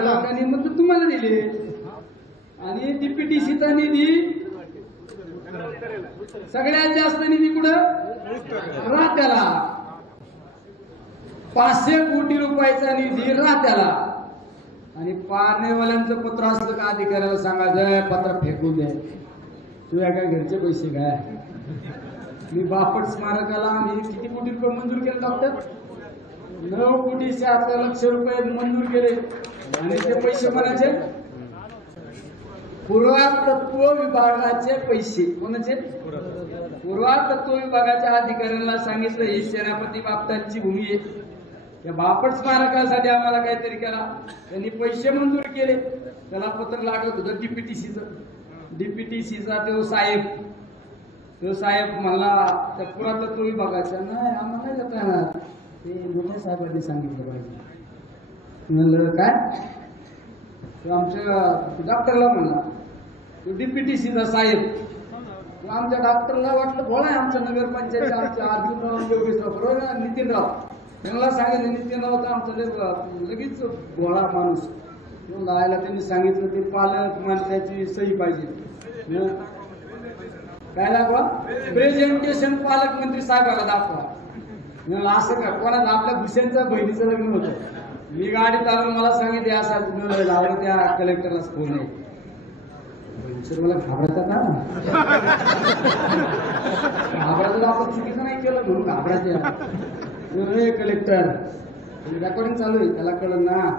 लोकांनी मत तुम्हाला दिले आणि डीपीटीसीचा निधी सगळ्यात जास्त निधी कुठं? राहत्याला. 500 कोटी रुपयाचा निधी राहत्याला. आणि पारणेवाल्यांचं पत्र असलं का अधिकाऱ्याला सांगायचं पत्र फेकून द्या. तुझ्या काय घरचे पैसे काय? मी बापट स्मारकाला मी किती कोटी रुपये मंजूर केले डॉक्टर? 9,76,00,000 रुपये मंजूर केले. आणि ते पैसे म्हणायचे पुरातत्व विभागाचे पैसे. कोणाचे? पुरातत्व विभागाच्या अधिकाऱ्यांना सांगितलं ही सेनापती बापटांची भूमी आहे, या बापट स्मारकासाठी आम्हाला काहीतरी करा. त्यांनी पैसे मंजूर केले. त्याला पत्र लागत होतं डीपीटीसीचा. तो साहेब म्हणला त्या पुरातत्व विभागाच्या नाही आम्हाला देता येणार, ते मोठ्या साहेबांनी सांगितलं पाहिजे. म्हणलं काय? तो आमच्या डॉक्टरला म्हणला, तो डीपीटीसीचा साहेब. आमच्या डॉक्टरला वाटलं भोळा आहे आमच्या नगरपंचायत, आमच्या अर्जुनराव बरोबर नितीनराव. त्यांना सांगितलं नितीनराव तर आमचं लगेच भोळा माणूस. लायला त्यांनी सांगितलं ते पालक मंत्र्याची सही पाहिजे. काय दाखवा? प्रेझेंटेशन पालकमंत्री साहेबाला दाखवा. म्हणलं असं का? कोणाचं? आपल्या भूषणच्या बहिणीचं लग्न होतं. मी गाडी चालवून मला सांगितले असं लावलं त्या कलेक्टरलाच फोन आहे. मला घाबरायचा ना, घाबरायचं आपण चुकीचं नाही केलं म्हणून घाबरायचे. कलेक्टर रेकॉर्डिंग चालू आहे, त्याला कळलं ना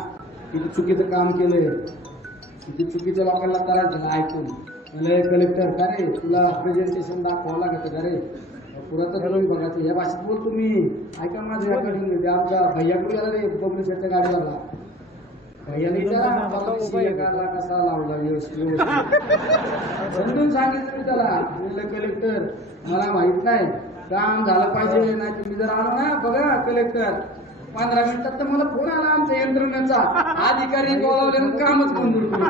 किती चुकीचं काम केलंय, किती चुकीच्या लोकांना त्रास झाला ऐकून. कलेक्टर का रे तुला प्रेझेंटेशन दाखवावं लागत का रे? पुरातत्व विभागाचं या भाषेत बोल तुम्ही. ऐका माझं रेकॉर्डिंग. आमचा भैयाकडे गेला रे पब्लिशरच्या गाडीला. भैयाला कसा लावला व्यवस्थित समजून सांगितलं मी त्याला. कलेक्टर मला माहित नाही, काम झालं पाहिजे. नाही तुम्ही जर आलो ना बघा कलेक्टर 15 मिनिटात तर मला फोन आला आमच्या यंत्रणेचा, अधिकारी बोलावल्यानं कामच मंजूर करून.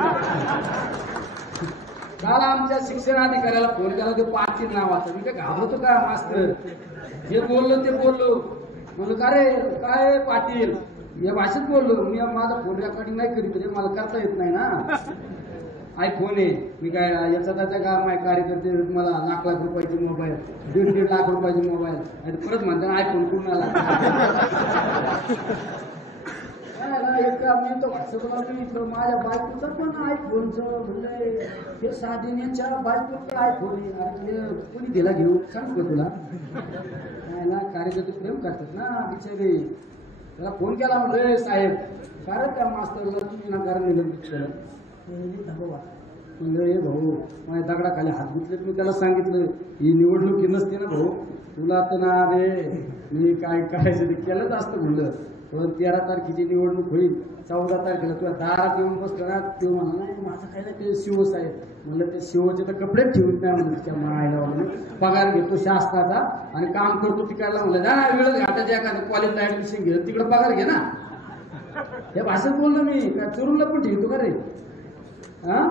काल आमच्या शिक्षण अधिकाऱ्याला फोन केला, ते पाटील नावाचा. मी काय घाबरतो का मास्तर? जे बोललो ते बोललो. म्हणलं का रे काय पाटील या भाषेत बोललो. मी माझा फोन रेकॉर्डिंग नाही करीत रे, मला करता येत नाही ना. आयफोन आहे, मी काय याचा त्याचा का माझे कार्यकर्ते मला लाख रुपयाचे मोबाईल, 1.5 लाख रुपयाचे मोबाईल. आणि परत म्हणतात आयफोन कुणाला? मी तर व्हॉट्सअपला बघितलं माझ्या बायकोचं पण आयफोनचं. म्हणजे हे साधिन्याच्या बायकोचं आयफोन आहे. कोणी दिला घेऊ सांगतो का तुला? नाही ना, कार्यकर्ते प्रेम करतात ना बिचारे. त्याला फोन केला म्हणजे साहेब कारण त्या मास्तरला तुम्ही ना कारण निलंबित केलं. म्हणलं हे भाऊ माझ्या दगडाखाली हात गुतले. मी त्याला सांगितलं ही निवडणुकी नसते ना भाऊ, तुला तर ना रे मी काय करायचं ते केलंच असतं म्हणलं. पण 13 तारखेची निवडणूक होईल, 14 तारखेला तुला दारात येऊन बसलं ना, ते म्हणा नाही माझं काय नाही ते शिवच आहे. म्हणलं ते शिवचे तर कपडेच ठेवत नाही म्हणलं, त्या मायला म्हणून पगार घेतो शासनाचा आणि काम करतो तिकडला. म्हणलं जा वेळच घाटाच्या एखाद्या कॉलेजला ऍडमिशन घे, तिकडे पगार घे ना. हे भाषेत बोललो मी, काय चोरूनला पण ठेवतो का रे? हा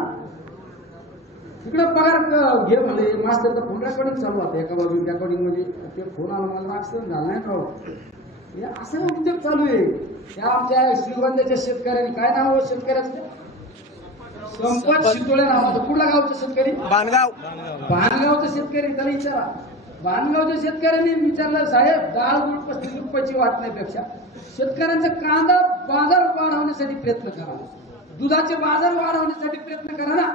तिकडे पगार घे म्हणले. मास्तरचा फोन रेकॉर्डिंग चालू होता एका बाजूला, रेकॉर्डिंग म्हणजे ते फोन आला मला ऍक्सिडेंट झाला नाही राव. हे असं उद्योग चालू आहे. त्या आमच्या श्रीगोंद्याच्या शेतकऱ्यांनी काय नाव शेतकऱ्याचं? संपत शितोळे नावाचं. कुठल्या गावचं शेतकरी? बाणगावचा शेतकरी. त्याला विचारा, बाणगावच्या शेतकऱ्यांनी विचारलं साहेब डाळ गुळ 35 रुपयाची वाटण्यापेक्षा शेतकऱ्यांचा कांदा बाजार वाढवण्यासाठी प्रयत्न करा, दुधाचे बाजार वाढवण्यासाठी प्रयत्न करा ना.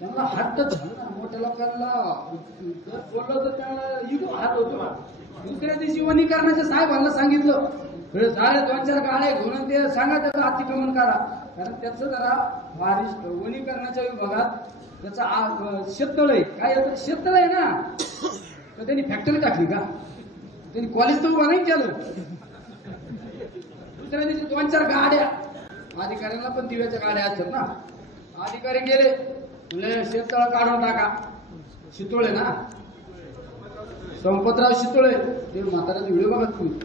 त्यांना हट्ट झालं ना. मोठ्या लोकांना बोललं तर त्याला इगो हात होतो. दुसऱ्या दिवशी वनीकरणाच्या साहेबांना सांगितलं झाले 2-4 गाड्या घेऊन ते सांगा त्याचं अतिक्रमण करा. कारण त्याचं जरा बारिश वनीकरणाच्या विभागात त्याचं शेततळ आहे. काय येतं शेततळ आहे ना, तर त्यांनी फॅक्टरी टाकली का? त्यांनी कॉलेज तर उभा नाही केलं. दुसऱ्या दिवशी 2-4 गाड्या, अधिकाऱ्यांना पण दिव्याच्या गाड्या असतात ना. अधिकारी गेले म्हणजे शेततळ काढून टाका. शितोळे ना, संपतराव शितोळे. ते म्हाताऱ्याचा व्हिडिओ बघा तुम्ही.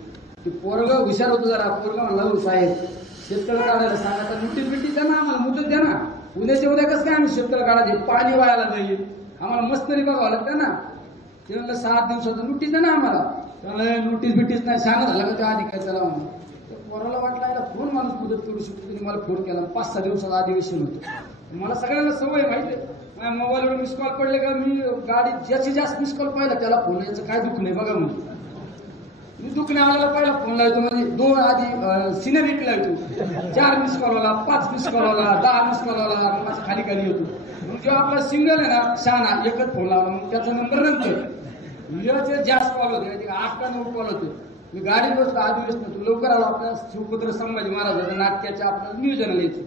ते पोरग हुशार होतो जरा. पोरग म्हणला हो साहेब शेततळ काढायला सांगा, तर नोटीस बिटीस द्या ना आम्हाला, मुदत द्या ना. उद्याच्या उद्या कसं काय आम्ही शेततळ काढायचे? पाणी वायाला जाईल, आम्हाला मस्तरी बघावं लागतं ना. ते म्हणलं 7 दिवसाचं नोटीस द्या ना आम्हाला. त्यामुळे नोटीस बिटीस नाही सांगत झालं का त्या अधिकारी त्याला म्हणून. पोराला वाटला याला फोन माणूस मदत करू शकतो. त्यांनी मला फोन केला. 5-6 दिवसाचं अधिवेशन होतं. मला सगळ्यांना सवय माहिती आहे. माझ्या मोबाईलवर मिस कॉल पडले का मी गाडीत ज्याची जास्त मिस कॉल पाहिला त्याला फोन यायचं काय दुःख नाही बघा. म्हणजे मी दुखणे आलेला पहिला फोन लावतो. म्हणजे 2 आधी सिनेरिक लावतो. 4 मिस कॉल आला, 5 मिस कॉल आला, 10 मिस कॉल आला, माझ्या खाली खाली येतो. मग जेव्हा आपला सिंगल आहे ना शहाणा एकच फोन लावला, मग त्याचा नंबर नंतर जास्त कॉल होते. 8 का 9 कॉल होते. मी गाडीत बसतो अधिवेशन होतो. लवकर आलो. आपल्या शिवपुत्र संभाजी महाराजांच्या नाट्याच्या आपल्याला नियोजनाला यायचं.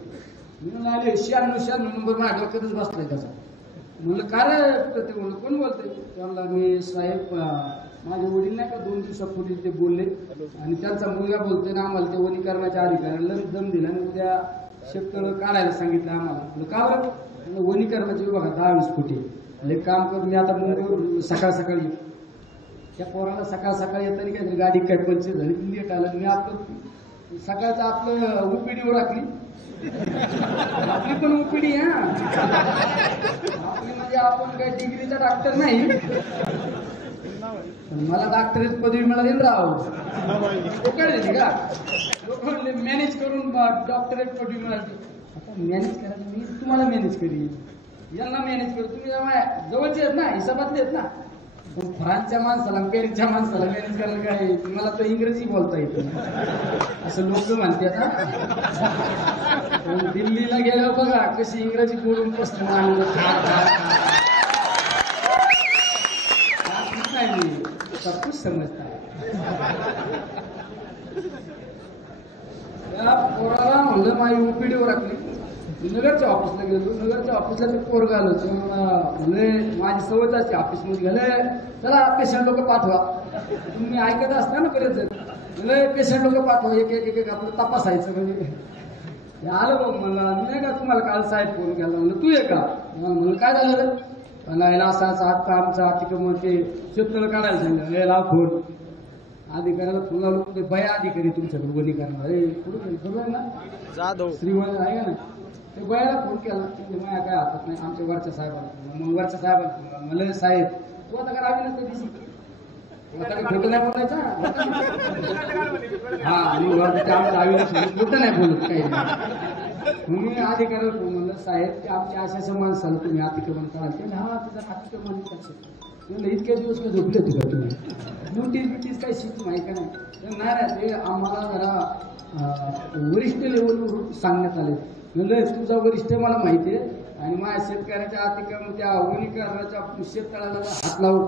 मी आले 96 नंबर माझ्या डोक्यातच बसलाय त्याचा. म्हणलं का रे ते म्हणलं कोण बोलतंय? त्याला मी साहेब माझे वडील नाही का 2 दिवसापूर्वी ते बोलले आणि त्यांचा मुलगा बोलतोय ना आम्हाला ते वनीकरणाच्या अधिकाऱ्यांना दम दिला आणि उद्या शेततळ काढायला सांगितलं आम्हाला. म्हणलं का बरं? वनीकरणाच्या विभागात 10-20 कोटी काम करून मी आता मुंबईवर सकाळ सकाळी त्या पोराला सकाळ सकाळी येताना काहीतरी गाडी काय पंचर झाली लेट आलं. मी आपलं सकाळचं आपलं ओपीडीवर टाकली. आपली पण ओपीडी आहे आपली, म्हणजे आपण काही डिग्रीचा डॉक्टर नाही. मला डॉक्टरेट पदवी मिळाली राव. कळले का लोक मॅनेज करून डॉक्टरेट पदवी मिळाली. आता मॅनेज करायचं मी तुम्हाला मॅनेज करीन, यांना मॅनेज करू. तुम्ही जवळचे आहेत ना, हिसाबातले आहेत ना. पण फ्रान्सच्या माणसाला पेरिसच्या माणसाला मॅनेज करायला काय? मला तर इंग्रजी बोलता येतं असं लोक म्हणतात ना. दिल्लीला गेल्यावर बघा कशी इंग्रजी बोलून प्रश्न नाही सब कुछ समजता. त्या पोराला म्हणलं माझी ओपीडीवर राखली. नगरच्या ऑफिसला गेलो. नगरच्या ऑफिसला ते पोरग आलो. म्हणजे माझी सवयच असते ऑफिसमध्ये गेले चला पेशंट लोक पाठवा. तुम्ही ऐकत असता ना बरेच जण. म्हणजे पेशंट लोक पाठवा, एक एक एक आपलं तपासायचं. म्हणजे आलं बघ मला नाही का तुम्हाला काल साहेब फोन केला. म्हणलं तू ये का? म्हणलं काय झालं रे? नाही असा हात आमचा अतिक्रमण ते शेततळ काढायला सांगितलं. हे लाव फोन. अधिकाऱ्याला फोन लावलो. ते बया अधिकारी तुमच्याकडे वनीकरणार अरे कुठं बरोबर ना जाधव श्रीवळ आहे का ना. ते बयाला फोन केला. माझ्या काय हातात नाही, आमच्या वरच्या साहेबांना. मग वरच्या साहेबांना म्हणलं साहेब तू आता काय आवी नसतं दिसत आता काही खोटं नाही बोलायचा. हा आमच्या आवी नसतं खोटं नाही बोलत काही. मग मी अधिकाऱ्याला फोन म्हणलं साहेब ते आमच्या अशा माणसाला तुम्ही अतिक्रमण कराल. ते हा तिथं अतिक्रमण म्हणलं इतक्या दिवस काय झोपले होते का तुम्ही? नोटीस बिटीस काही शिकू माहिती का नाही? नाही ते आम्हाला जरा वरिष्ठ लेवलवर सांगण्यात आले. म्हणजे तुझा वरिष्ठ मला माहिती आहे आणि माझ्या शेतकऱ्याच्या अतिक्रमण त्या वनीकरणाच्या शेततळाला हात लावून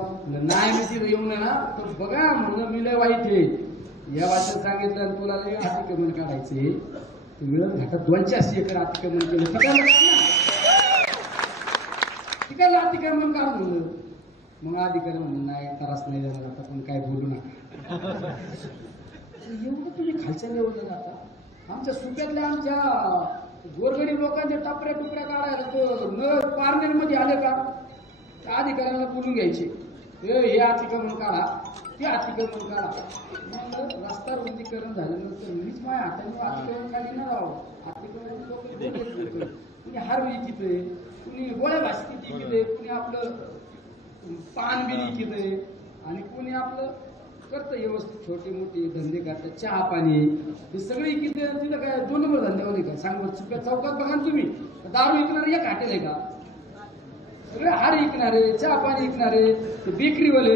नाही मी तिथे येऊन ना तर बघा म्हणलं मी लय वाईट आहे या वाच्यात सांगितलं आणि तुला लय अतिक्रमण काढायचे. मिळत घाटात 280 एकर अतिक्रमण केलं. ठीक आहे अतिक्रमण करा म्हणलं. मग अधिकारी म्हणून नाही त्रास नाही देणार आता पण काय बोलू नका. एवढं तुम्ही खालच्या लेवलला जाता. आमच्या सुक्यातल्या आमच्या गोरगरीब लोकांच्या टपऱ्या टुकऱ्या काढायला तो न पारनेरमध्ये आले का त्या अधिकाऱ्यांना बोलून घ्यायचे, हे अतिक्रमण काढा ते अतिक्रमण काढा. मग रस्ता रुंदीकरण झाल्यानंतर मीच माझ्या हाताने अतिक्रमण काढली ना राव. अतिक्रमण कुणी हार विकितय, कुणी गोळ्या भाषेत विकितय, कुणी आपलं पान बिरी विकितय आणि कुणी आपलं करतं व्यवस्थित छोटे मोठे धंदे करतात, चहा पाणी हे सगळे विकिते. तिथं काय 2 नंबर धंद्यावाले का सांग. चुक्या चौकात बघा ना तुम्ही, दारू विकणारे एक हॉटेल आहे का? सगळे हार विकणारे, चहा पाणी विकणारे, बेकरीवाले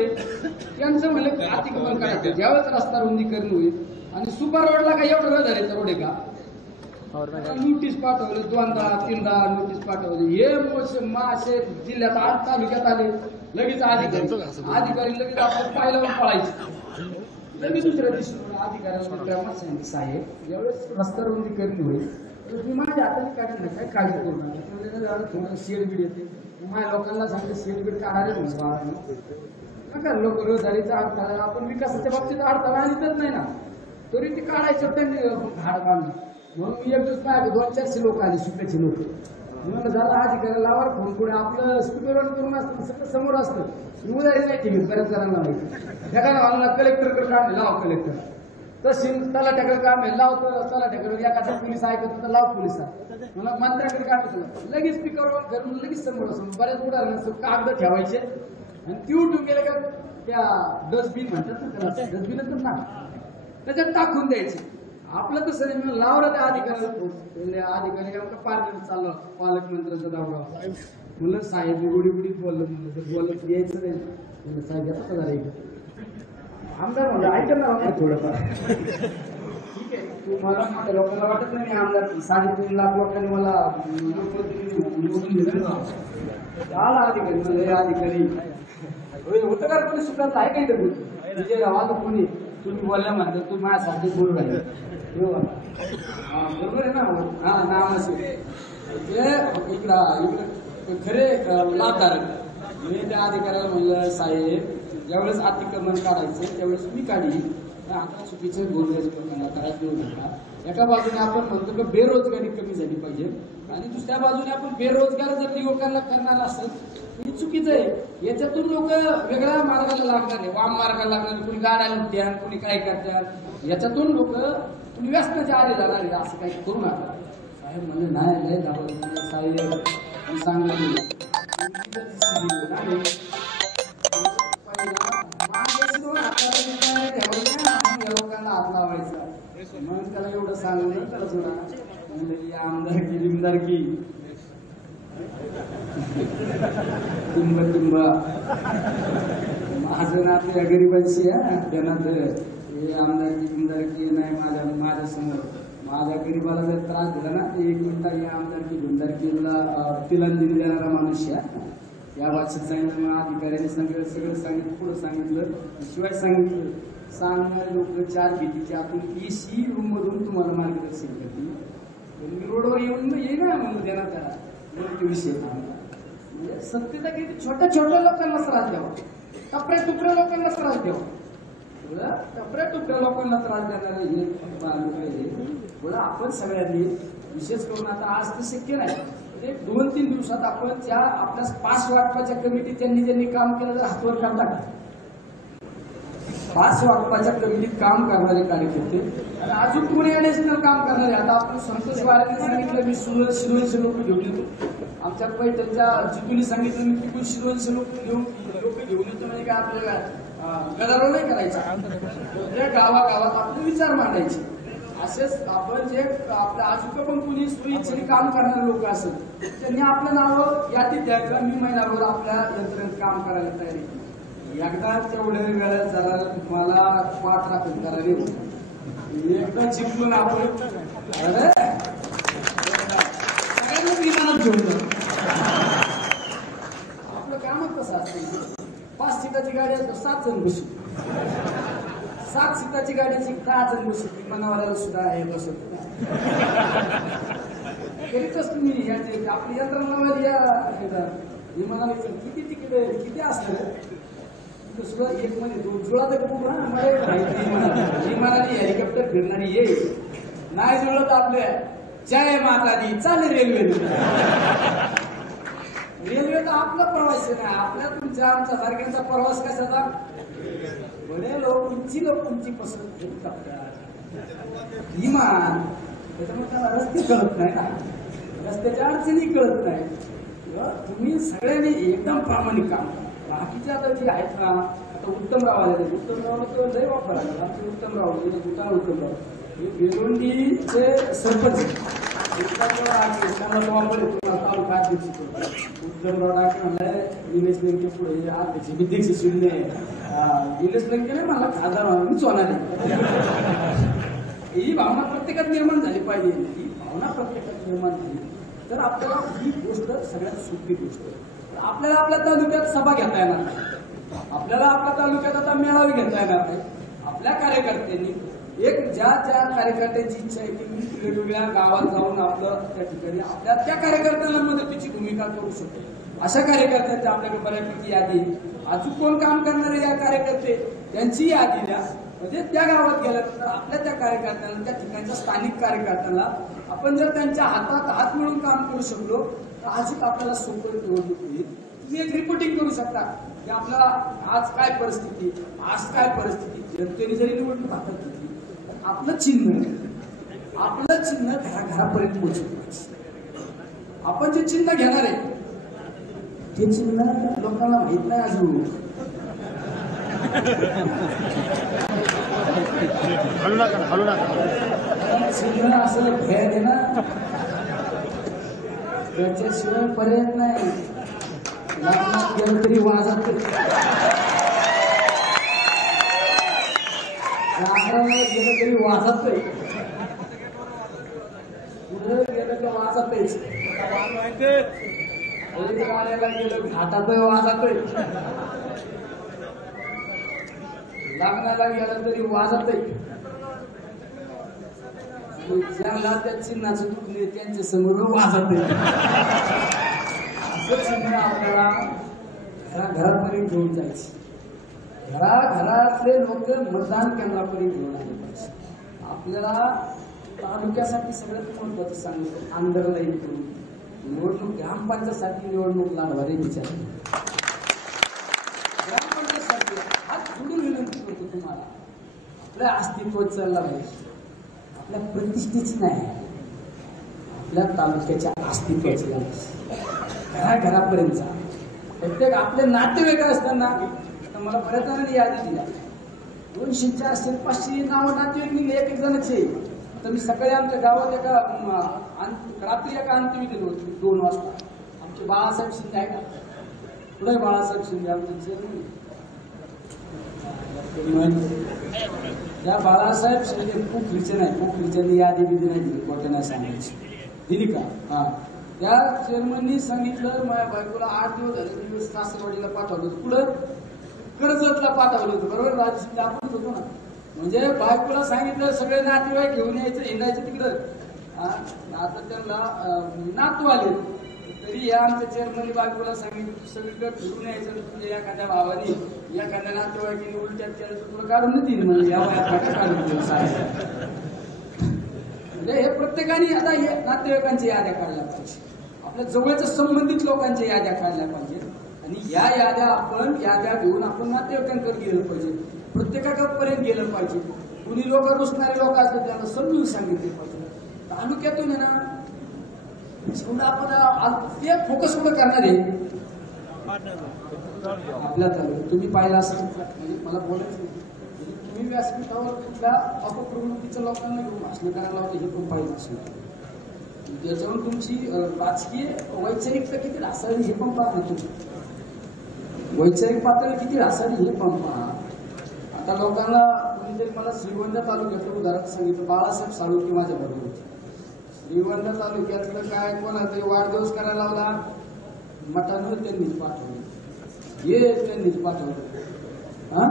यांचं म्हणलं अतिक्रमण करायचं. ज्यावेळेस रस्ता रुंदीकरण होईल आणि सुपर रोडला काय एवढं धरायचं रोड आहे का? नोटीस पाठवले, 2दा 3दा नोटीस पाठवले. हे मासे जिल्ह्यात 8 तालुक्यात आले, लगेच अधिकारी लगेच आपलं पाय लावून पळायचे. लगेच दुसऱ्या दिवशी अधिकाऱ्याला सांगितलं, साहेब ज्यावेळेस रस्ता रुंदीकरण होईल तुम्ही माझ्या हाताने काढली ना, काय काळजी करू नका. थोडं शेड बीड येते, माझ्या लोकांना सांगते शेड बीड काढायला नका. लोक रोजगारीचा अडथळा, आपण विकासाच्या बाबतीत अडथळा आणतच नाही ना, तरी ते काढायचं त्यांनी झाड बांधलं. म्हणून मी एक दिवस पाहिजे 200-400 लोक आले, सुप्याचे लोक. म्हणून झाला अधिकाऱ्याला लावा फोन पुढे आपलं स्पीकरवर करून असतं, सगळं समोर असतं. उदाहरण नाही ठेवी बऱ्याच जणांना माहिती. एखादा कलेक्टरकडे काम लाव, कलेक्टर तहसील तलाट्याकडे काम आहे लावतं, तलाट्याकडे एखादा पोलीस ऐकत तर लाव पोलिसा. मला मंत्र्याकडे काम केलं लगेच स्पीकरवर करून लगेच समोर असं. बऱ्याच उदाहरण कागद ठेवायचे आणि ती उठून गेले का त्या डस्टबिन म्हणतात ना त्याला, डस्टबिनच ना, त्याच्यात टाकून द्यायचे. आपलं तसं नाही, लावलं त्या अधिकारी पार्लर चाललं पालकमंत्र्यांचा दावरा. म्हणलं साहेब गुडीत बोललं, म्हणलं बोलत यायचं नाही. म्हणलं साहेब येतात का जरा इकडे आमदार म्हणलं ऐकणार थोडंफार. ठीक आहे, तू मला माझ्या लोकांना वाटत नाही आमदार 3.5 लाख लोकांनी मला निवडून दिलं. आला अधिकारी म्हणलं हे अधिकारी होतं का कोणी सुद्धा आहे काही तर तुझे गावात कोणी तुम्ही बोलल्या म्हणतात तू माझ्यासाठी बोलू राहिले बरोबर आहे ना. हा नाव असेल ते इकडं खरे लाभधारक. मी त्या अधिकाऱ्याला म्हणलं साहेब ज्यावेळेस अतिक्रमण काढायचं त्यावेळेस मी काढली, आता चुकीचं बोलण्याचं प्रकार करायचं नका. एका बाजूने आपण म्हणतो की बेरोजगारी कमी झाली पाहिजे आणि दुसऱ्या बाजूने आपण बेरोजगार जर युवकांना करणार असेल हे चुकीचं आहे. याच्यातून लोक वेगळ्या मार्गाला लागणार आहे, वाम मार्गाला लागणार, कुणी गाड्या लुटत्यान, कुणी काय करतात. याच्यातून लोक तुम्ही व्यसनाच्या आधी जाणार आहे, असं काही करू नका. साहेब म्हणजे नाही लय दाबा साहेब सांगलं लोकांना हात लावायचा. म्हणून त्याला एवढं सांगलं त्याला सोडा म्हणजे आमदारकी बिमदारकी टिंब माझं ना आपल्या गरिबांशी त्यांना हे आमदारकी बिमदारकी नाही. माझ्या समोर माझ्या गरीबाला जर त्रास दिला ना ते 1 मिनिटात या आमदारकी बिमदारकीला तिलांजली देणारा माणूस या भाषेत सांगितलं. मग अधिकाऱ्यांनी सगळं सांगितलं, पुढं सांगितलं, शिवाय सांगितलं सांगणारे लोक 4 भीतीचे आपण AC रूम मधून तुम्हाला मार्गदर्शन करतील. मी रोडवर येऊन येईल ना म्हणून देणार त्याला विषय. म्हणजे सत्तेचा किती छोट्या लोकांना त्रास द्यावा, टपऱ्या टुकऱ्या लोकांना त्रास द्यावा. टपऱ्या टुकऱ्या लोकांना त्रास देणारे हे बोला. आपण सगळ्यांनी विशेष करून आता आज ते शक्य नाही, 2-3 दिवसात आपण त्या आपल्या पास वाटपाच्या कमिटी ज्यांनी काम केलं तर हातवर काढला. पास वाटपाच्या कमिटीत काम करणारे कार्यकर्ते आणि अजून पुणे नॅशनल काम करणारे. आता आपण संतोष वाऱ्यांनी सांगितलं मी 200 लोक घेऊन येतो. आमच्या पैठणच्या जितून सांगितलं मी तिकून 200 लोक घेऊन येतो. म्हणजे काय आपल्याला गदारोळ नाही करायचा, त्या गावागावात आपले विचार मांडायचे. असेच आपण जे आपल्या आजूक पण कुणी सोयीचे काम करणारे लोक असेल त्यांनी आपलं नावं यादीत द्यायचं. मी महिनाभर आपल्या यंत्रणेत काम करायला तयारी. एकदा तेवढ्या वेळेला जरा मला पाठ राखून करावी, एकदा जिंकून आपण सगळ्यांना विमानात घेऊन जाऊ. आपलं कामच कसं असतं, 5 सीटाची गाडी असतो 7 जण बसू, 7 सीटाची गाडीची 10 जण बसू, विमानावाल्याला सुद्धा हे बसत करीतच तुम्ही याची आपली यंत्रणा मी म्हणाले किती तिकीट आहे, किती असतं दुसरं एक म्हणजे दोन जुळा तर खूप ना मला माहिती म्हणाली. मी म्हणाली हेलिकॉप्टर फिरणारी ये नाही जुळत आपल्या जय माता दी चाल रेल्वे. रेल्वे तर आपला प्रवास नाही, आपल्या तुमच्या आमच्या सारख्यांचा प्रवास कशाचा. बडे लोक तुमची पसंत करतात विमान, त्याच्यामुळे त्याला रस्ते कळत नाही ना, रस्त्याच्या अडचणी कळत नाही. तुम्ही सगळ्यांनी एकदम प्रामाणिक काम करा. बाकीच्या आता जे आहेत ना, आता उत्तमराव आले, उत्तमरावला तर लय वापर आहे. आमचे उत्तमराव दुकान उत्तमराव हे भिवंडीचे सरपंच तालुका अध्यक्ष उत्तमराव डाके म्हणलाय निलेश लंके पुढे अध्यक्ष विध्यक्ष शून्य निलेश लंके नाही मला खासदार मीच होणार आहे. ही भावना प्रत्येकात निर्माण झाली पाहिजे. ही भावना प्रत्येकात निर्माण झाली तर आपल्याला ही गोष्ट सगळ्यात सोपी गोष्ट आहे. आपल्याला आपल्या तालुक्यात सभा घेता येणार नाही, आपल्याला आपल्या तालुक्यात आता मेळावे घेता येणार नाही. आपल्या कार्यकर्त्यांनी एक ज्या कार्यकर्त्यांची इच्छा आहे की मी वेगवेगळ्या गावात जाऊन आपलं त्या ठिकाणी आपल्या त्या कार्यकर्त्यांना मदतीची भूमिका करू शकतो. अशा कार्यकर्त्यांची आपल्याकडे बऱ्यापैकी यादी, अजून कोण काम करणारे या कार्यकर्ते त्यांची यादी द्या. म्हणजे त्या गावात गेल्यानंतर आपल्या त्या कार्यकर्त्यांना, त्या ठिकाणच्या स्थानिक कार्यकर्त्यांना आपण जर त्यांच्या हातात हात मिळून काम करू शकलो तर अजून आपल्याला सोपं निवडणूक होईल. तुम्ही एक रिपोर्टिंग करू शकता की आपल्याला आज काय परिस्थिती, आज काय परिस्थिती. जनतेने जरी निवडणूक हातात घेतली आपलं चिन्ह घराघरापर्यंत पोहोचलं. आपण जे चिन्ह घेणार आहे ते चिन्ह लोकांना माहित नाही अजून. चिन्ह असं भय आहे ना, त्याच्याशिवाय पर्याय नाही. लग्नात गेलं तरी वाजत, गेलं तरी वाजत नाही, कुठं गेलं तर वाजत गाण्याला गेलं घाटात वाजत, लग्नाला गेलं तरी वाजत. ज्यांना त्या चिन्हाचं दुखणे त्यांच्या समोर वाजत. असं चिन्ह आपल्याला घराघरापर्यंत घेऊन जायचं. घराघरातले लोक मतदान केंद्रापर्यंत घेऊन आले पाहिजे. आपल्याला तालुक्यासाठी सगळ्यात महत्वाचं सांगितलं अंडरलाईन करून निवडणूक ग्रामपंचायतसाठी निवडणूक लढवारी विचार. ग्रामपंचायतसाठी हात जोडून विनंती करतो तुम्हाला, आपल्या अस्तित्व चालला पाहिजे, आपल्या प्रतिष्ठेची नाही, आपल्या तालुक्याच्या अस्तित्वाची घराघरापर्यंत. प्रत्येक आपले नातेवाईक असताना मला बऱ्याच जणांनी यादी दिल्या, 200 400 500 नावं नातेवाईक निघले एक जणांचे. तर मी सकाळी आमच्या गावात एका रात्री एका अंतिमी गेलो होतो 2 वाजता. आमचे बाळासाहेब शिंदे आहे का, पुढे बाळासाहेब शिंदे आमचे चेअरमन. त्या बाळासाहेब शिंदे पोखरीचे नाही, पोखरीच्यांनी यादी बिदी नाही दिली, कोर्टाने नाही सांगायची, दिली का. हा, त्या चेअरमननी सांगितलं माझ्या बायकोला 8 दिवस झाले सासरवाडीला पाठवलं होतं, पुढं कर्जतला पाठवलं होतं. बरोबर, राजशिंदे आपणच होतो ना. म्हणजे बायकोला सांगितलं सगळे नातेवाईक घेऊन यायचं, हिंडायचं तिकडं. आता त्यांना नातू आले तरी या आमच्या चेअरमननी बायकोला सांगितलं सगळीकडे फिरून यायचं. तुझ्या एखाद्या भावानी एखाद्या नातेवाईकीने उलट्यात केलं तर तुला काढून देतील, म्हणजे या वयात काढून देईल. म्हणजे हे प्रत्येकाने आता हे नातेवाईकांच्या याद्या काढल्या पाहिजे, आपल्या जवळच्या संबंधित लोकांच्या याद्या काढल्या पाहिजे. आणि या याद्या घेऊन आपण नातेवाईकांकडे गेलं पाहिजे, प्रत्येकापर्यंत गेलं पाहिजे. कुणी लोक रुसणारे लोक असतात त्यांना समजून सांगितले पाहिजे. तालुक्यातून आहे ना जेवढं आपण ते फोकस कुठं करणार आहे आपल्या तालुक्यात. तुम्ही पाहिलं असं म्हणजे मला बोलायचं तुम्ही व्यासपीठावर कुठल्या अपप्रवृत्तीच्या लोकांना घेऊन भाषण करायला लावते हे पण पाहिजे असेल. त्याच्यावर तुमची राजकीय वैचारिकता किती ढासळली हे पण पाहतो तुम्ही, वैचारिक पातळी किती ढासळली हे पण पहा. आता लोकांना कोणीतरी मला श्रीगोंदा तालुक्यातलं उदाहरण सांगितलं, बाळासाहेब साळुंखे माझ्या बरोबर होते. श्रीगोंदा तालुक्यातलं काय कोणातरी वाढदिवस करायला लावला, मठानं त्यांनीच पाठवलं, हे त्यांनीच पाठवलं. हा,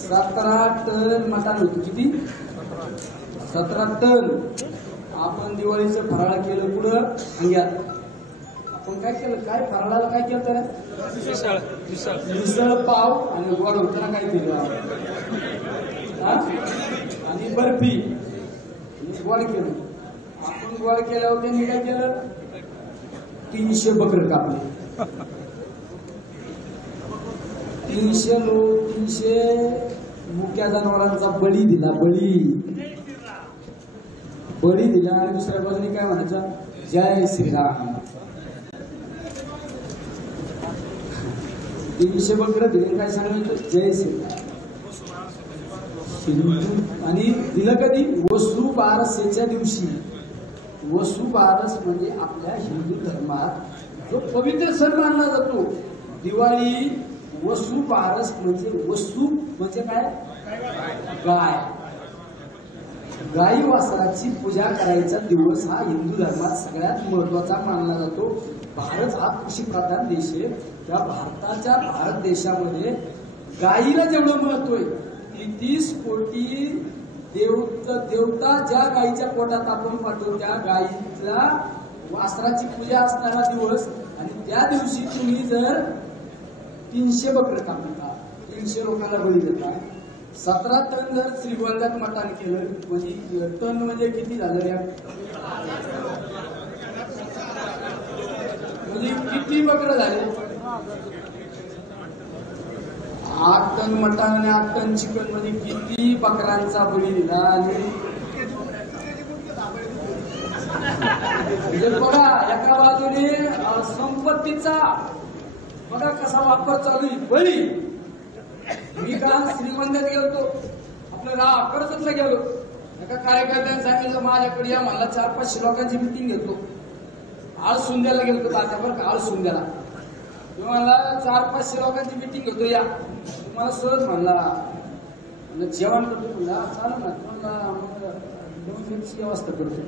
17 टन मटाण होतं. किती? 17 टन. आपण दिवाळीचं फराळ केलं पुढं अंग्यात, आपण काय केलं, काय फराळाला काय केलं तर मिसळ पाव आणि गोड होताना काय केलं आणि बर्फी गोड केलं. आपण गोड केल्यावर त्यांनी काय केलं, 300 बकरं कापले. 300 मुक्या जनावरांचा बळी दिला. बळी दिला आणि दुसऱ्या बाजूने काय म्हणायचं, जय श्रीराम. 300 बकरं दिले, काय सांगायचं, जय श्रीराम. आणि दिलं कधी, वसुबारसेच्या दिवशी. वसुबारस म्हणजे आपल्या हिंदू धर्मात जो पवित्र सण मानला जातो दिवाळी. वसुबारस म्हणजे वसू म्हणजे काय, गाय. गाई वासराची पूजा करायचा दिवस हा हिंदू धर्मात सगळ्यात महत्वाचा मानला जातो. भारत हा कृषीप्रधान देश आहे. त्या भारत देशामध्ये गायीला जेवढं महत्व आहे, 30 कोटी देवता ज्या गायीच्या पोटात आपण पाठवतो त्या गायीला वासराची पूजा असणारा दिवस. आणि त्या दिवशी तुम्ही जर 300 बकरं कापता, 300 लोकांना बळी देता, 17 टन जर श्रीगोंद्यात मटण केलं म्हणजे टन म्हणजे किती झालं या, म्हणजे किती बकरं झाले, 8 टन मटण आणि 8 टन चिकन म्हणजे किती बकरांचा बळी दिला. आणि म्हणजे बघा एका बाजूने संपत्तीचा बघा कसा वापर चालू आहे, बळी. मी काल श्रीगोंद्यात गेलो, आपलं कर्जतला गेलो. एका कार्यकर्त्याने सांगितलं माझ्याकडे या, मला 400-500 लोकांची मिटिंग घेतो. आळसुंद्याला गेलो तात्यावर, आळसुंद्याला मला 400-500 लोकांची मिटिंग घेतो या. तुम्हाला सहज म्हणला जेवण करतो, म्हणला चालू ना, तुम्हाला 2 मिनिटची व्यवस्था करतो.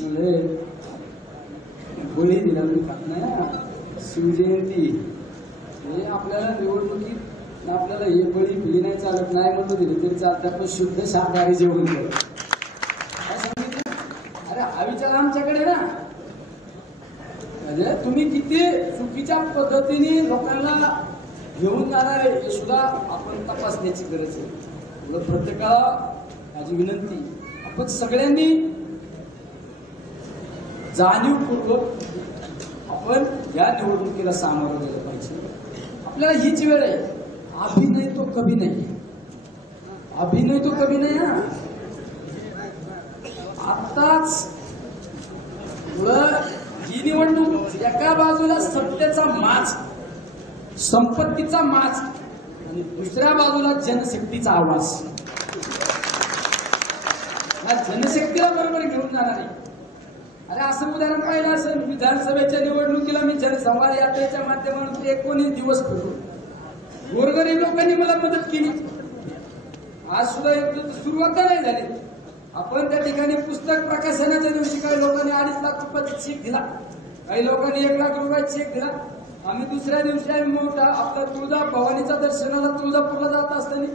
म्हणजे बळी दिला मी खात नाही. शिवजयंती हे आपल्याला निवडणुकीत आपल्याला हे बळी फिली नाही चालत, नाही म्हणून दिले तरी चालत. आपण शुद्ध शाकाहारी जेवण करू. काय सांगितलं, अरे हा विचार आमच्याकडे ना. म्हणजे तुम्ही किती चुकीच्या पद्धतीने लोकांना घेऊन जाणार आहे हे सुद्धा आपण तपासण्याची गरज आहे. प्रत्येकाला माझी विनंती, आपण सगळ्यांनी जाणीवपूर्वक आपण या निवडणुकीला सामोरं गेलं पाहिजे. आपल्याला हीच वेळ आहे. अभिनय तो कभी नाही, अभिनय तो कभी नाही. आताच ही निवडणूक एका बाजूला सत्तेचा माज, संपत्तीचा माज आणि दुसऱ्या बाजूला जनशक्तीचा आवाज. या जनशक्तीला बरोबर घेऊन जाणार आहे. अरे असं उदाहरण पाहिलं असेल, विधानसभेच्या निवडणुकीला मी जनसंवाद यात्रेच्या माध्यमातून 19 दिवस फिरलो. गोरगरीब लोकांनी मला मदत केली. आज सुद्धा सुरुवात नाही झाली. आपण त्या ठिकाणी पुस्तक प्रकाशनाच्या दिवशी काही लोकांनी 2.5 लाख रुपयाचा चेक दिला, काही लोकांनी 1 लाख रुपयाचा चेक दिला. आम्ही दुसऱ्या दिवशी आम्ही मोठा आपला भवानीचा दर्शनाला तुळजापूरला जात असताना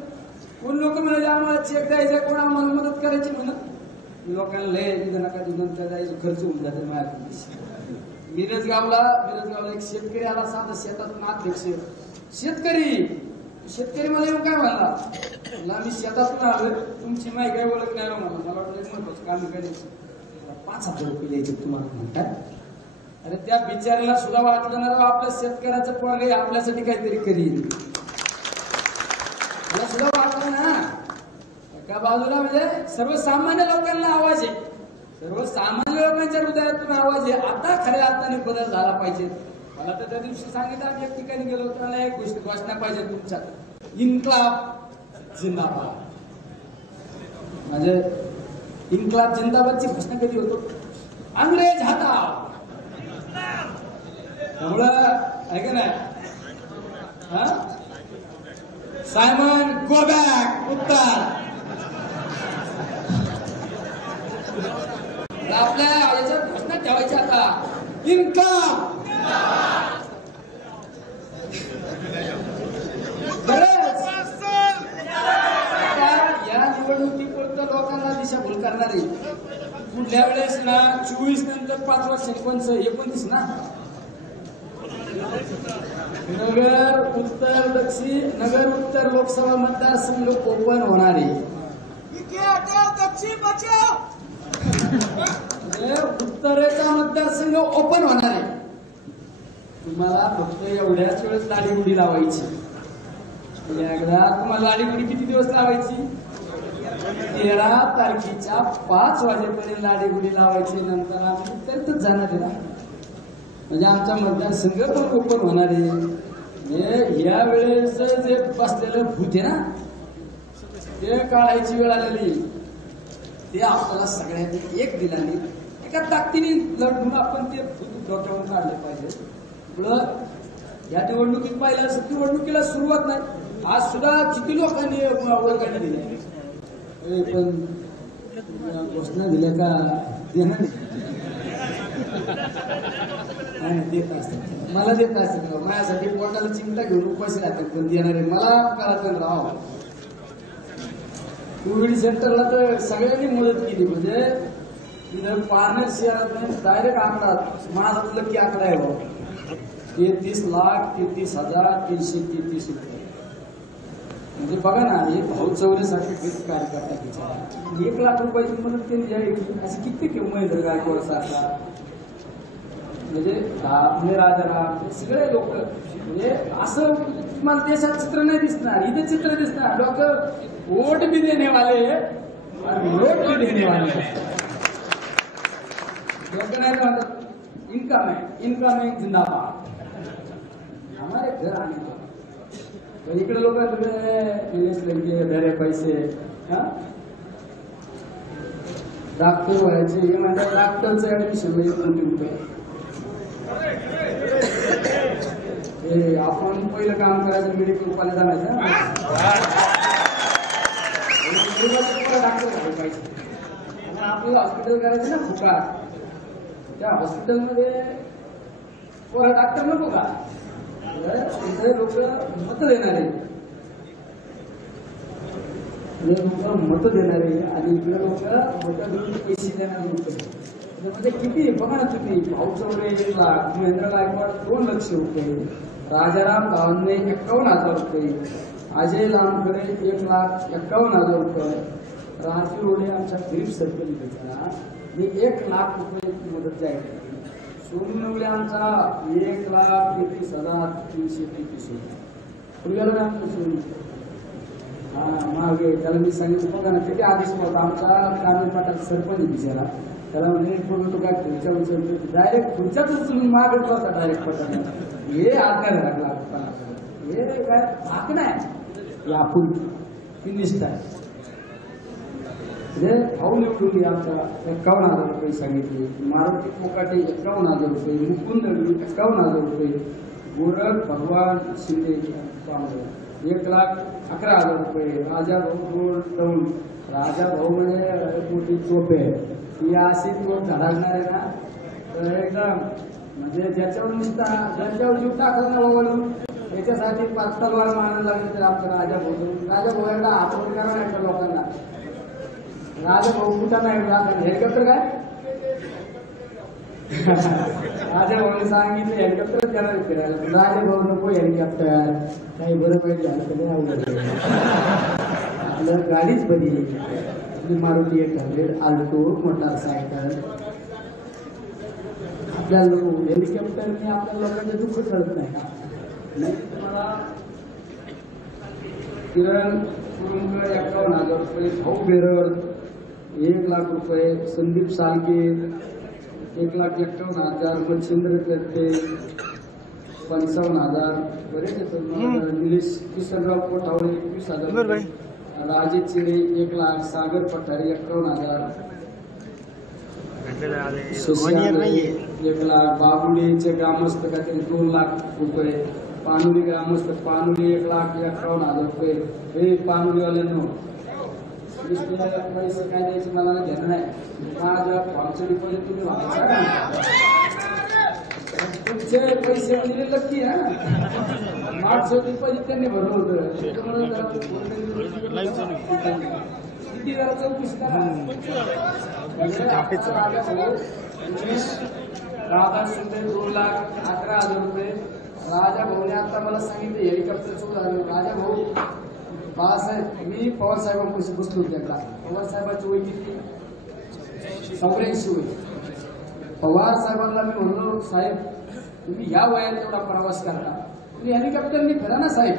कोण लोक म्हणाले आम्हाला चेक द्यायचा, कोण आम्हाला मदत करायची म्हणत. लोकांना लय नका त्या जायचं, खर्च होऊन जाते माझ्याकडे. मिरजगावला एक शेतकरी आला, साधा शेतातून अध्यक्ष शेतकरी मला येऊन काय म्हणला, मी शेतातून आलोय, तुमची माहिती काय ओळख नाही मला वाटलं महत्वाचं काम करायचं, 5,000 रुपये द्यायचे तुम्हाला म्हणतात. अरे त्या बिचाऱ्याला सुद्धा वाटलं ना आपल्या शेतकऱ्याचं पोरग आपल्यासाठी काहीतरी करील, मला सुद्धा वाटलं ना. एका बाजूला म्हणजे सर्वसामान्य लोकांना आवाज आहे, सर्वसामान्य लोकांच्या हृदयातून आवाज आहे. आता खऱ्या अर्थाने बदल झाला पाहिजे. मला तर त्या दिवशी सांगितलं, आम्ही एक ठिकाणी गेलो त्याला एक घोषणा पाहिजे तुमच्या, इन्क्लाब जिंदाबाद. म्हणजे इन्क्लाब जिंदाबादची घोषणा कधी होतो, अंग्रेज हटाव. त्यामुळं आहे का नाही, सायमन गो बॅक उत्तर. आपल्या याच्या घोषणा ठेवायच्या आता, इन्कलाब. या निवडणुकीपुरतं लोकांना दिशाभूल करणारे पुढल्या वेळेस ना 24 नंतर 5 वर्षांनी 29 ना नगर उत्तर लोकसभा मतदारसंघ ओपन होणार आहे. उत्तरेचा मतदारसंघ ओपन होणार आहे. तुम्हाला फक्त एवढ्याच वेळेस लाडीगुडी लावायची. एकदा तुम्हाला लाडीगुडी किती दिवस लावायची? 13 तारखेच्या 5 वाजेपर्यंत लाडीगुडी लावायची. नंतर आम्ही त्यातच जाणार आहे ना. म्हणजे आमचा मतदारसंघ पण ओपन होणार आहे. या वेळेस जे बसलेलं भूत आहे ना, ते काढायची वेळ आलेली. ते आपल्याला सगळ्यांनी एक दिलाने एका ताकदीने लढून आपण ते भूत डोक्यावरून काढले पाहिजे. या निवडणुकीत पाहिलं असं निवडणुकीला सुरुवात नाही. आज सुद्धा किती लोकांनी वर्गाने दिले, पण घोषणा दिल्या का देणार नाही. देत असतात, मला देत असतात. माझ्यासाठी पोटाला चिमटा घेऊन उपाशी राहतात, पण देणारे मला कळत राव. कोविड सेंटरला तर सगळ्यांनी मदत केली. म्हणजे तिथं पारनेर शहरात डायरेक्ट आकडा माझा लकी आकडा आहे भाऊ. 33,33,333 रुपये. म्हणजे बघा ना, हे भाऊ चौऱ्यासाठी कार्यकर्ता बिचारा 1 लाख रुपयाची मदत त्यांनी जाहीर केली. असे किती महेंद्र गायकवाड सारखा, म्हणजे राजाराम, सगळे लोक. म्हणजे असं तुम्हाला देशात चित्र नाही दिसणार, इथे चित्र दिसणार. लोक वोट भी देने वाले और नोट भी देने वाले. लोक नाही म्हणतात इनकम जिंदाबाद. हमारे घर आने तो इकडे लोक धरे पैसे. डॉक्टर व्हायचे हे म्हणतात, डॉक्टरचं ऍडमिशन म्हणजे ₹20 रुपये. आपण पहिलं काम करायचं, मेडिकल कॉलेज आणायचं, डॉक्टर झाले पाहिजे. आपल्याला हॉस्पिटल करायचं ना फुकाट. त्या हॉस्पिटलमध्ये पोरा डॉक्टर नको का? लोक मत देणारे, मत देणारे आणि इकडे लोक मत देऊन पैसे देणारे लोक. म्हणजे किती बघा ना तुम्ही. भाऊ चौरे 1 लाख, महेंद्र गायकवाड 2 लाख रुपये, राजाराम गावंदे 51,000 रुपये, अजय लांबकडे 1,51,000 रुपये, राजू रोडे आमच्या गरीब सरपंचाला 1 लाख रुपये मदत जाहीर केली. सोनू नवले आमचा 1,33,333 रुपये. मागे त्याला मी सांगितलं, बघा ना किती आदेश होता. आमचा ग्रामीण पाटाचा सरपंच बिचारा, त्याला म्हणजे तो काय खुर्च्या उचलतो, डायरेक्ट खुर्च्याच उचलून मागत होता डायरेक्ट पटाला. हे आकार लागला, हे काय हाक नाही, आपण निष्ठा आहे. भाऊ निवडून घ्या. आमचा 51,000 रुपये सांगितले. मारुती कोकाटे 51,000 रुपये, मुकुंद 51,000 रुपये, गोरख भगवान शिंदे 1,11,000 रुपये, राजा भाऊ टवून. राजा भाऊ म्हणजे मोठी चोप आहे. ही अशी चोप धडाकणार आहे ना, तर एकदम म्हणजे ज्याच्यावर नुसता ज्याच्यावर जीव टाकत ना वळून त्याच्यासाठी 5 तलवार मारायला लागले. तर आमचा राजा भाऊ एकदा हातवर करा नाही तर लोकांना. राजा भाऊ कुठं नाही हेलिकॉप्टर काय राजा भाऊने सांगितलं हेलिकॉप्टर त्याला फिरायला. राजा भाऊ नको हेलिकॉप्टर, काही बरं पाहिजे आपलं गाडीच बरी. Maruti 100, Alto motorcycle. आपल्या लोक हेलिकॉप्टरने आपल्या लोकांचे दुःख कळत नाही का? तुम्हाला किरण कुरुंकर 51,000 रुपये, भाऊ बेरड 1 लाख रुपये, संदीप सालगे 1,51,000, मच्छिंद्र करते 55,000, बरेच निलेश किशनराव कोठावळे 21,000, राजेश चिरे 1 लाख, सागर पठारे 51,000, 1 लाख, बाबुलेचे ग्रामस्थ काहीतरी 2 लाख रुपये, पानुली ग्रामस्थ पानुली 1,51,000 रुपये. हे पानुलीवाल्यांनो पैसे काय द्यायचे मला घेणं नाही. माझ्या फॉर्मचे डिपॉझिट तुम्ही व्हायचा का? तुमचे पैसे दिले लक्की आहे ना. मार्चचं डिपॉझिट त्यांनी भरलं होतं. किती चौकशी करा. राधा शिंदे 2,11,000 रुपये. राजा भाऊने आता मला सांगितलं हेलिकॉप्टरचं उदाहरण. राजा भाऊ बाळासाहेब मी पवार साहेबांपाशी बसलो होतो एकदा. पवार साहेबांची वय किती 84 वय. पवार साहेबांना मी म्हणलो साहेब तुम्ही या वयात एवढा प्रवास करता तुम्ही हेलिकॉप्टरने फिरा ना साहेब.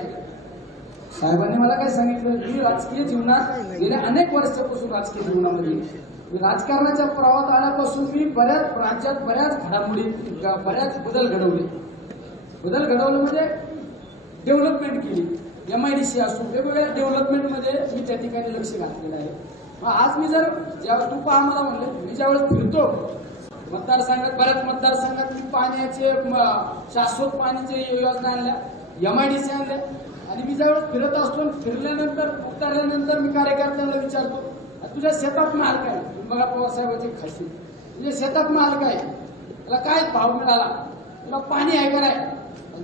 साहेबांनी मला काय सांगितलं मी राजकीय जीवनात गेल्या अनेक वर्षापासून राजकीय जीवनामध्ये राजकारणाच्या प्रवाहात आल्यापासून मी बऱ्याच राज्यात बऱ्याच घडामोडी बऱ्याच बदल घडवलं म्हणजे डेव्हलपमेंट केली. MIDC असो वेगवेगळ्या डेव्हलपमेंटमध्ये मी त्या ठिकाणी लक्ष घातलेलं आहे. मग आज मी जर ज्यावेळेस तू पहा मला म्हणलं मी ज्यावेळेस फिरतो मतदारसंघात बऱ्याच मतदारसंघात मी पाण्याचे शाश्वत पाण्याचे योजना आणल्या MIDC आणल्या. आणि मी ज्यावेळेस फिरत असतो फिरल्यानंतर उतरल्यानंतर मी कार्यकर्त्यांना विचारतो तुझ्या शेतात माल काय. बघा पवार साहेबांची खासियत तुझ्या शेतात माल काय त्याला काय भाव मिळाला तुला पाणी आहे का नाही.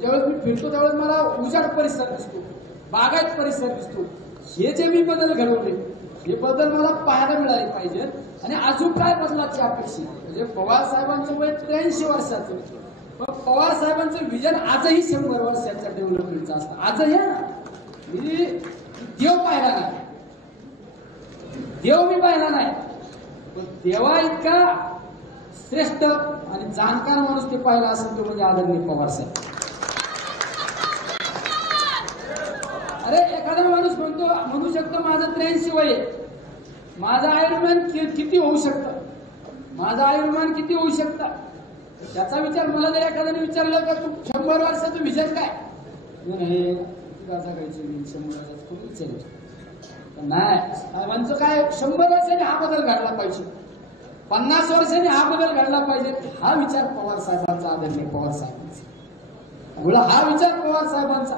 ज्यावेळेस मी फिरतो त्यावेळेस मला उजाड परिसर दिसतो बागायत परिसर दिसतो. हे जे मी बदल घडवले हे बदल मला पाहायला मिळाले पाहिजेत. आणि अजून काय बदलाची अपेक्षा म्हणजे पवार साहेबांचं वय 83 वर्षाचं. पण पवार साहेबांचं विजन आजही 100 वर्षाच्या डेव्हलपमेंटचं असतं. आजही मी देव पाहिला नाही देव मी पाहिला नाही पण देवा इतका श्रेष्ठ आणि जाणकार माणूस ते पाहिला असेल तो म्हणजे आदरणीय पवार साहेब. अरे एखादा माणूस म्हणू शकतो माझं 83 वय माझं आयुर्मान किती होऊ शकतं माझं आयुर्मान किती होऊ शकतं त्याचा विचार मला जर एखाद्याने विचारलं का तू 100 वर्षाचं विजन काय हे जगायचं मी 100 वर्षाचं खूप विचारायचं नाही. साहेबांचं काय 100 वर्षांनी हा बदल घडला पाहिजे 50 वर्षांनी हा बदल घडला पाहिजे. हा विचार पवार साहेबांचा आदरणीय पवार साहेबांचा हा विचार पवार साहेबांचा.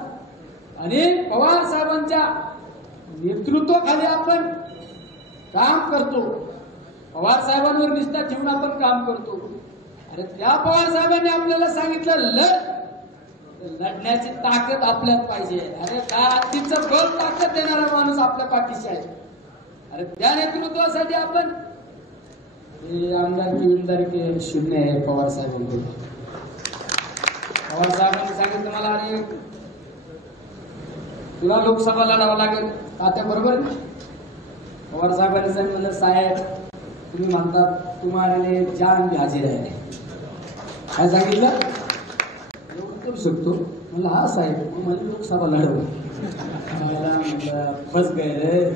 आणि पवार साहेबांच्या नेतृत्वाखाली आपण काम करतो पवार साहेबांवर निष्ठा ठेवून आपण काम करतो. अरे त्या पवार साहेबांनी आपल्याला सांगितलं लढण्याची ताकद आपल्यात पाहिजे. अरे तिचं बळ ताकद देणारा माणूस आपल्या पाठीशी आहे. अरे त्या नेतृत्वासाठी आपण आमदारकी शून्य आहे पवार साहेबांकडून. पवार साहेबांनी सांगितलं मला अरे तुला लोकसभा लढावं लागेल तात्या बरोबर. पवार साहेबांनी सांगितलं साहेब तुम्ही म्हणतात तुम्हाला जान भी हाजीर आहे. काय सांगितलं करू शकतो मला हा साहेब माझी लोकसभा लढव मला फस गए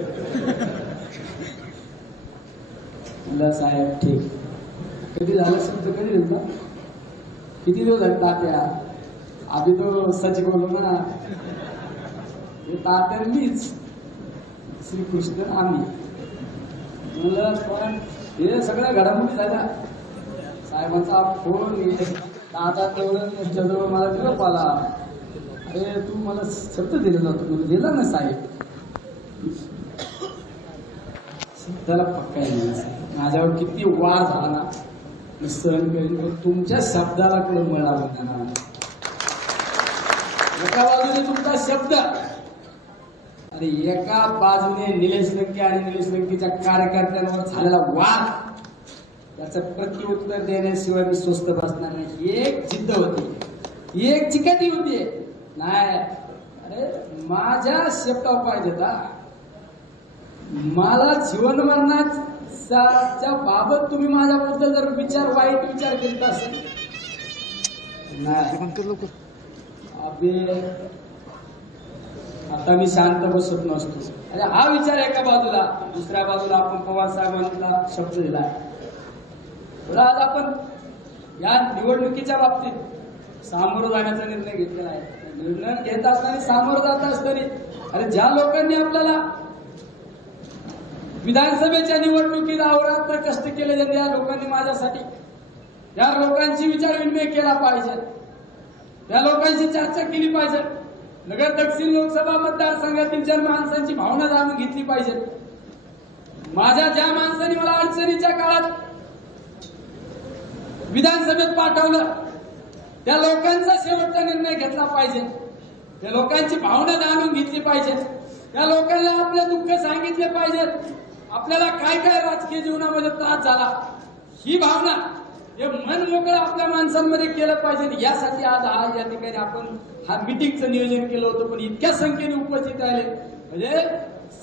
मला साहेब ठीक. कधी झालं शब्द कधी दिलता किती दिवस झाले तात्या आधी तो सच बोललो ना हे तात्या मीच श्रीकृष्ण आम्ही मुलं पण हे सगळ्या घडामोडी झाल्या. साहेबांचा फोन दादा तेवढं त्यांच्याजवळ मला निरोप आला अरे तू मला शब्द दिलेला होता मला दिला ना साहेब. त्याला पक्का नाही माझ्यावर किती वार झाला ना मी सहन करीन पण तुमच्या शब्दाला कुठं मिळालं जाणार. एका बाजूने तुमचा शब्द अरे एका बाजूने निलेश लंके आणि निलेश लंकेच्या कार्यकर्त्यांवर झालेला वाद त्याचं प्रत्युत्तर देण्याशिवाय मी स्वस्त बसणार नाही. एक जिद्द होती एक चिकाटी होती नाही अरे माझ्या शब्दावर पाहिजे मला जीवन मरणाच्या बाबत तुम्ही माझ्याबद्दल जर वाईट विचार करीत असेल नाही आता मी शांत बसत नसतो. अरे हा विचार एका बाजूला दुसऱ्या बाजूला आपण पवार साहेबांना शब्द दिला. आज आपण या निवडणुकीच्या बाबतीत सामोरं जाण्याचा निर्णय घेतलेला आहे. निर्णय घेत असताना सामोरं जात असताना अरे ज्या लोकांनी आपल्याला विधानसभेच्या निवडणुकीत अहोरात्र कष्ट केले त्या लोकांनी माझ्यासाठी त्या लोकांची विचार विनिमय केला पाहिजे. त्या लोकांशी चर्चा केली पाहिजे. नगर दक्षिण लोकसभा मतदारसंघातील ज्या माणसांची भावना जाणून घेतली पाहिजे. माझ्या ज्या माणसांनी मला अडचणीच्या काळात विधानसभेत पाठवलं त्या लोकांचा शेवटचा निर्णय घेतला पाहिजे. त्या लोकांची भावना जाणून घेतली पाहिजे. त्या लोकांना आपले दुःख सांगितले पाहिजे. आपल्याला काय काय राजकीय जीवनामध्ये त्रास झाला ही भावना हे मन मोकळं आपल्या माणसांमध्ये केलं पाहिजे. यासाठी आज या ठिकाणी आपण हा मिटिंगचं नियोजन केलं होतं, पण इतक्या संख्येने उपस्थित आले म्हणजे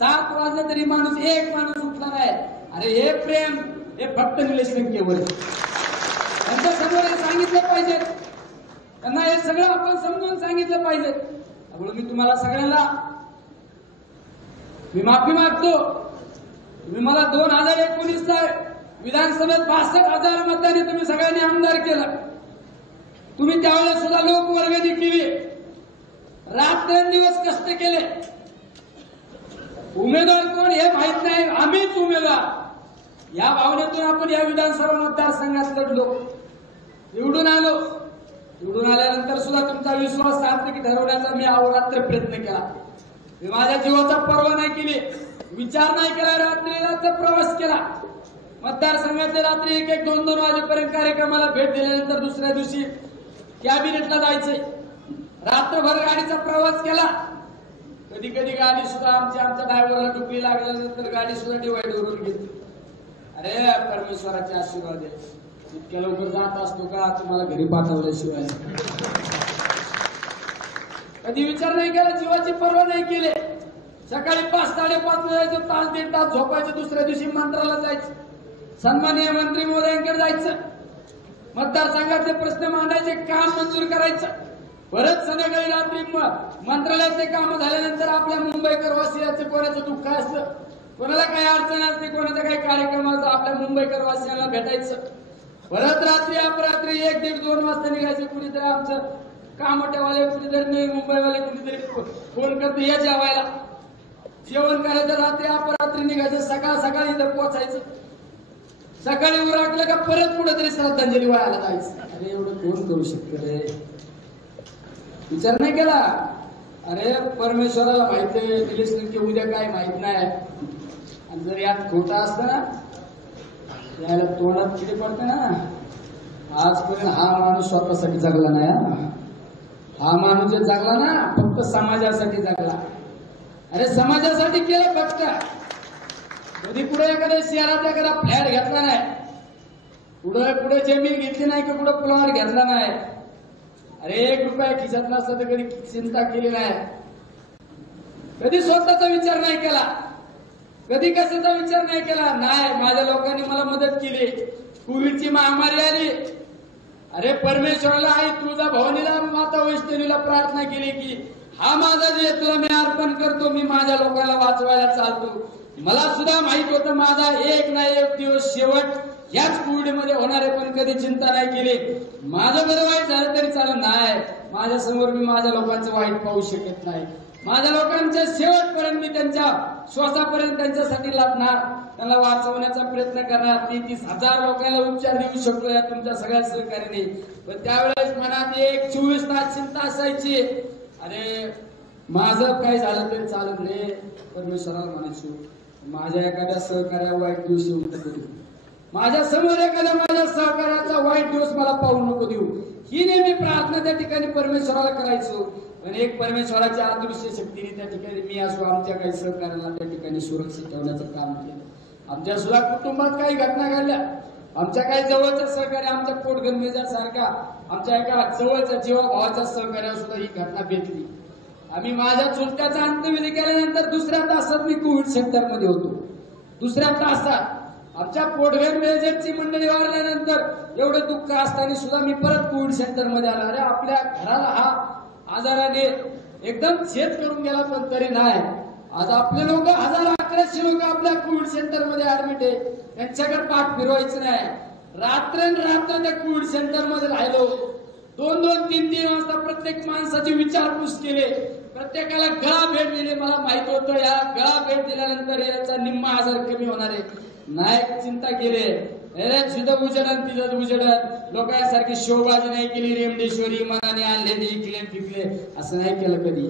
7 वाजले तरी एक माणूस उठला नाही. अरे हे प्रेम हे फक्त निलेश लंकेवर. त्यांच्या समोर हे सांगितलं पाहिजे, त्यांना हे सगळं आपण समजून सांगितलं पाहिजे. त्यामुळे मी तुम्हाला सगळ्यांना माफी मागतो. तुम्ही मला 2019ला विधानसभेत 62,000 मतांनी तुम्ही सगळ्यांनी आमदार केलं. तुम्ही त्यावेळेस सुद्धा लोकवर्गणी केली, रात्रंदिवस कष्ट केले. उमेदवार कोण हे माहित नाही, आम्हीच उमेदवार या भावनेतून आपण या विधानसभा मतदारसंघात लढलो, निवडून आलो. निवडून आल्यानंतर सुद्धा तुमचा विश्वास सार्थकी ठरवण्याचा मी अहोरात्र प्रयत्न केला. मी माझ्या जीवाचा पर्वा नाही केली, विचार नाही केला, रात्रीचा प्रवास केला. मतदारसंघातले रात्री 1-1, 2-2 वाजेपर्यंत कार्यक्रमाला भेट दिल्यानंतर दुसऱ्या दिवशी कॅबिनेटला जायचंय. रात्रभर गाडीचा प्रवास केला. कधी कधी गाडी सुद्धा आमच्या ड्रायव्हरला डुबली लागल्यानंतर गाडी सुद्धा डिवाइडवरून घेतली. अरे परमेश्वराचे आशीर्वाद आहे, इतक्या लवकर जात असतो का तुम्हाला घरी पाठवल्याशिवाय? कधी विचार नाही केला, जीवाची पर्वा नाही केली. सकाळी 5-5:30 जायचं, तास 1.5 तास झोपायचं, दुसऱ्या दिवशी मंत्राला जायचं, सन्माननीय मंत्री महोदयांकडे जायचं, मतदारसंघातले प्रश्न मांडायचे, काम मंजूर करायचं. परत संध्याकाळी रात्री मंत्रालयाचे काम झाल्यानंतर आपल्या मुंबईकर वासियांचं कोणाचं दुःख असतं, कोणाला काही अडचण असते, कोणाचा काही कार्यक्रम असतो, आपल्या मुंबईकर वासियांना भेटायचं. परत रात्री अपरात्री 1-1.5-2 वाजता निघायचं. कुणीतरी आमचं कामट्यावाले, कुणीतरी मुंबईवाले, कुणीतरी फोन करतो या जेवायला, जेवण करायचं. रात्री अपरात्री निघायचं, सकाळी इथं पोहोचायचं. सकाळी उरकलं का परत कुठेतरी श्रद्धांजली वायाला जायचं. अरे एवढं कोण करू शकतं रे? विचार नाही केला. अरे परमेश्वराला माहिती आहे निलेश लंके उद्या काय माहित नाही. आणि जर यात खोटा असतं ना, याला तोंडात किती पडतं ना. आजपर्यंत हा माणूस स्वतःसाठी जगला नाही. हा माणूस जे जगला ना फक्त समाजासाठी जगला. अरे समाजासाठी केलं फक्त. कधी पुढे एखाद्या शहरात एखादा फ्लॅट घेतला नाही, पुढे जमीन घेतली नाही, की पुढे प्लॉट घेतला नाही. अरे 1 रुपया खिशात नसला तर कधी चिंता केली नाही. कधी स्वतःचा विचार नाही केला, कधी कशाचा विचार नाही केला. नाही, माझ्या लोकांनी मला मदत केली. कोविडची महामारी आली, अरे परमेश्वराला आई तुळजा भवानीला माता वैष्णवीला प्रार्थना केली की हा माझा जे तुला मी अर्पण करतो, मी माझ्या लोकांना वाचवायला चालतो. मला सुद्धा माहित होतं माझा एक ना एक दिवस शेवट याच कोविडमध्ये होणार आहे, पण कधी चिंता नाही केली. माझं बरं वाईट झालं तरी चालत नाही, माझ्या समोर मी माझ्या लोकांचं वाईट पाहू शकत नाही. माझ्या लोकांच्या शेवटपर्यंत मी त्यांच्या श्वासापर्यंत त्यांच्यासाठी लढणार, त्यांना वाचवण्याचा प्रयत्न करणार. 30,000 लोकांना उपचार देऊ शकतो या तुमच्या सगळ्या सहकार्याने. पण त्यावेळेस मनात 24 तास चिंता असायची. अरे माझं काय झालं तरी चालत नाही, परमेश्वराला म्हणायचो माझ्या एखाद्या सहकार्या वाईट दिवस येऊ नको देऊ, माझ्या समोर एखाद्या माझ्या सहकार्याचा वाईट दिवस मला पाहू नको देऊ, ही नेहमी प्रार्थना त्या ठिकाणी परमेश्वराला करायचो. पण एक परमेश्वराच्या अदृश्य शक्तीने त्या ठिकाणी मी असो आमच्या काही सहकार्याला त्या ठिकाणी सुरक्षित ठेवण्याचं काम केलं. आमच्या सुद्धा कुटुंबात काही घटना घडल्या, आमच्या काही जवळच्या सहकार्य, आमच्या पोटगंभीर सारखा आमच्या एका जवळच्या जीवाभावाच्या सहकार्यावर सुद्धा ही घटना भेटली. आम्ही माझ्या चुलत्याचा अंत्यविधी केल्यानंतर दुसऱ्या तासात मी कोविड सेंटरमध्ये होतो. दुसऱ्या तासात आमच्या पोटगन मेजरची मंडळी वारल्यानंतर एवढं दुःख असताना सुद्धा मी परत कोविड सेंटरमध्ये आला. अरे आपल्या घराला हा आजाराने एकदम छेद करून गेला, पण तरी नाही. आज आपले लोक 1000-1100 लोक आपल्या कोविड सेंटरमध्ये ऍडमिट आहे, त्यांच्याकडे पाठ फिरवायचं नाही. रात्र त्या कोविड सेंटरमध्ये राहिलो. 2-2, 3-3 वाजता प्रत्येक माणसाची विचारपूस केली, प्रत्येकाला गळा भेट दिली. मला माहित होतं या गळा भेट दिल्यानंतर याचा निम्मा आजार कमी होणार आहे. नाही चिंता केली, तिथं उजडन तिथं उजडन. लोकांसारखी शोबाजी नाही केली, रेमडेश्वरी मनाने आणले इकले फिकले असं नाही केलं कधी.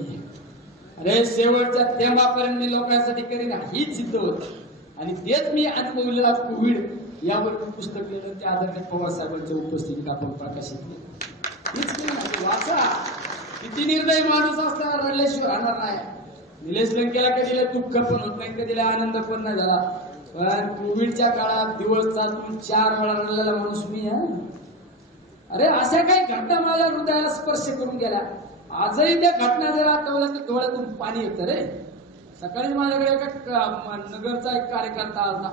अरे शेवटच्या थेंबापर्यंत मी लोकांसाठी करीन हीच सिद्ध होत. आणि तेच मी अनुभवलेला कोविड यावर पुस्तक लिहिलं, त्या आधारे पवार साहेबांच्या उपस्थितीत आपण प्रकाशित केलं. वाचा, किती निर्दयी माणूस असताना रडल्याशिवाय राहणार नाही. निलेश लंकेला कधीला दुःख पण होत नाही, कधीला आनंद पण नाही झाला. पण कोविडच्या काळात दिवसातून 4 वेळा रडलेला माणूस मी आहे. अरे अशा काही घटना माझ्या हृदयाला स्पर्श करून गेल्या. आजही त्या घटना जर आठवल्या तर डोळ्यातून पाणी येतं रे. सकाळी माझ्याकडे एका नगरचा एक कार्यकर्ता आलता,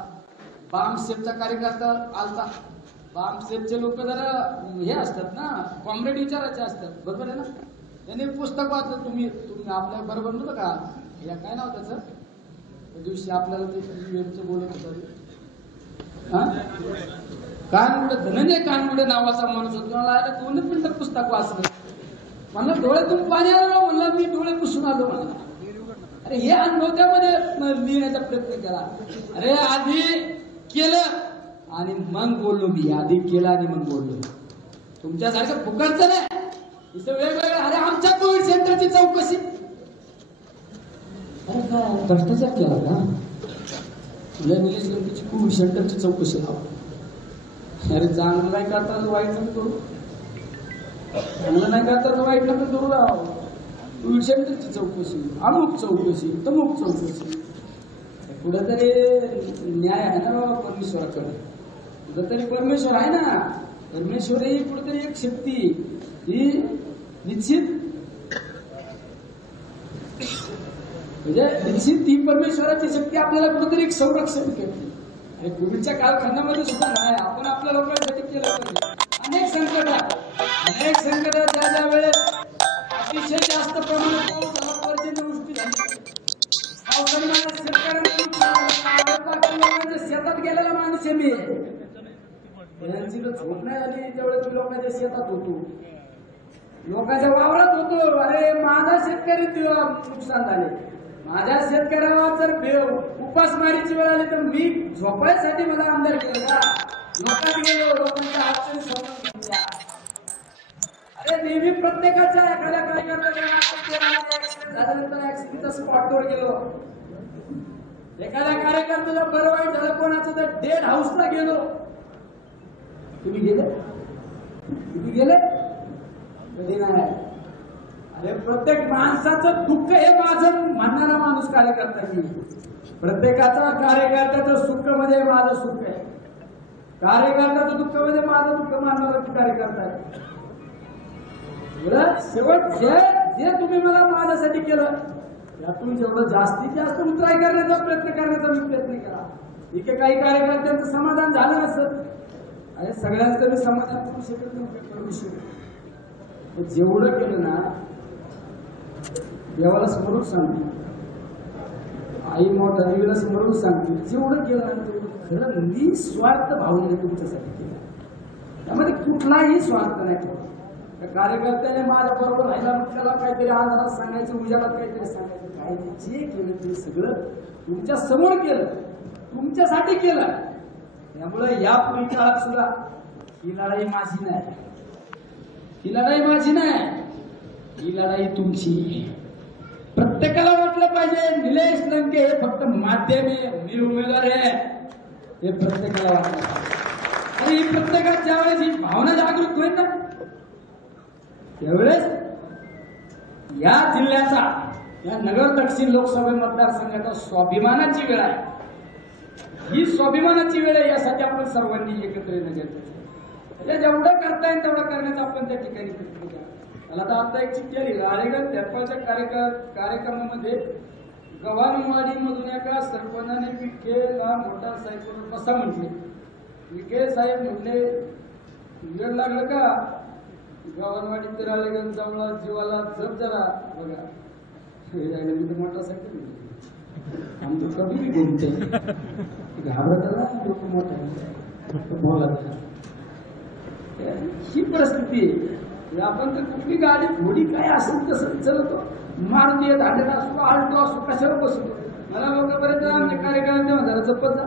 बामसेफचा कार्यकर्ता आलता. बामसेफचे लोक जरा हे असतात ना, कॉम्रेड विचारायचे असतात, बरोबर आहे ना. त्याने पुस्तक वाचलं. तुम्ही आपल्या बरोबर नव्हतं का, या काय नाव त्याचं, त्या दिवशी आपल्याला ते बोलत होतं कानगुडे, धनंजय कानगुडे नावाचा माणूस होता. मला 2 मिनिटं पुस्तक वाचलं. म्हणलं डोळ्यातून पाणी आलं. म्हणलं मी डोळे पुसून आलो. म्हणलं अरे हे अनुभव त्यामध्ये लिहिण्याचा प्रयत्न केला. अरे आधी केलं आणि मग बोललो मी. आधी केलं आणि मग बोललो. तुमच्यासारखं फुकटचं नाही इथं वेगवेगळं. अरे आमच्या कोविड सेंटरची चौकशी, अरे काय भ्रष्टाचार केला का तुला? निलेश लंकेची कोविड सेंटरची चौकशी लावा. अरे चांगलं नाही करता तर वाईट नको करू, चांगलं नाही करता तर वाईट नको करू राव. कोविड सेंटरची चौकशी, अमुक चौकशी, तमुक चौकशी. कुठेतरी न्याय आहे ना बाबा परमेश्वराकडे. कुठेतरी परमेश्वर आहे ना. परमेश्वर ही कुठेतरी एक शक्ती ही निश्चित म्हणजे निश्चित ती परमेश्वराची शक्ती आपल्याला कुठेतरी एक संरक्षण करते. आणि कोविडच्या कालखंडामध्ये सुद्धा नाही आपण आपल्या लोकांसाठी केलं पाहिजे. अनेक संकट ज्या वेळेस अतिशय जास्त प्रमाणात पाऊस झाला, पर्जन्यवृष्टी झाली, पावसाने लोकांच्या शेतात गेलेला माणूस आहे मी. त्यांची तर झोप नाही आली त्यावेळेस मी लोकांच्या शेतात होतो, लोकांच्या वावरात होतो. अरे माझा शेतकरी नुकसान झाले. माझ्या शेतकऱ्याला जर उपासमारीची वेळ आली तर मी झोपायसाठी मला आमदार केलं का? लोकांत गेलो, लोकांच्या अडचणी समजून घेतल्या. अरे नेहमी प्रत्येकाच्या एखाद्या कार्यकर्त्यानंतर ऍक्सिडेंटच्या स्पॉटवर गेलो. एखाद्या कार्यकर्त्याला बरं वाईट झालं कोणाचं तर डेड हाऊसला गेलो. तुम्ही गेले कधी नाही. अरे प्रत्येक माणसाचं दुःख हे माझं म्हणणारा माणूस कार्यकर्ता मी. प्रत्येकाचा कार्यकर्त्याचं सुख म्हणजे माझं सुख आहे, कार्यकर्त्याचं दुःख म्हणजे माझं दुःख मानणारा कार्यकर्ता आहे. शेवट जे तुम्ही मला माझ्यासाठी केलं त्यातून जेवढं जास्तीत जास्त उतराई करण्याचा प्रयत्न मी प्रयत्न केला. इथे काही कार्यकर्त्यांचं समाधान झालं नसतं. अरे सगळ्यांचं मी समाधान करू शकत नाही. जेवढं केलं ना देवाला समोरून सांगते, आई मोठा देवीला समोरून सांगते, जेवढं केलं ना तेवढं खरं निस्वार्थ भावनेने तुमच्यासाठी केलं. त्यामध्ये कुठलाही स्वार्थ नाही ठेवला. कार्यकर्त्याने माझ्या बरोबर राहिला मग त्याला काहीतरी आधारात सांगायचं, उजाडात काहीतरी सांगायचं. काय जे केलं ते सगळं तुमच्या समोर केलं, तुमच्यासाठी केलं. त्यामुळे यापुढील काळात सुद्धा ही लढाई माझी नाही, ही लढाई माझी नाही, ही लढाई तुमची. प्रत्येकाला वाटलं पाहिजे निलेश लंके हे फक्त माध्यम आहे, मी उमेदवार आहे, हे प्रत्येकाला वाटलं. आणि ही प्रत्येकात ज्यावेळेस ही भावना जागृत होईल ना त्यावेळेस या जिल्ह्याचा, या नगर दक्षिण लोकसभा मतदारसंघाचा स्वाभिमानाची वेळ आहे. ही स्वाभिमानाची वेळ आहे. यासाठी आपण सर्वांनी एकत्र येणं गरजेचं आहे. जेवढं करता येईल तेवढं करण्याचा आपण त्या ठिकाणी प्रयत्न केला. मला तर आता एक चिठ्ठी आली राळेगण तेरपाच्या कार्यक्रमामध्ये गव्हाणवाडी मधून एका सरपंचाने विखेला मोटारसायकल बसा म्हटले. विखे साहेब म्हटले वेळ लागलं का गव्हाणवाडी ते राळेगण जवळ जीवाला जप जरा बघा. मी तर मोटारसायकल आमचं कधी घुमते घाबरताना लोक मोठा बोलत. ही परिस्थिती आहे. आपण तर कुठली गाडी घोडी काय असेल तसं चलतो, मारुती येत हांडेला असतो, आल्टो असतो, कशावर बसतो. मला लोक बरेच आमच्या कार्यक्रम जरा जपत जा.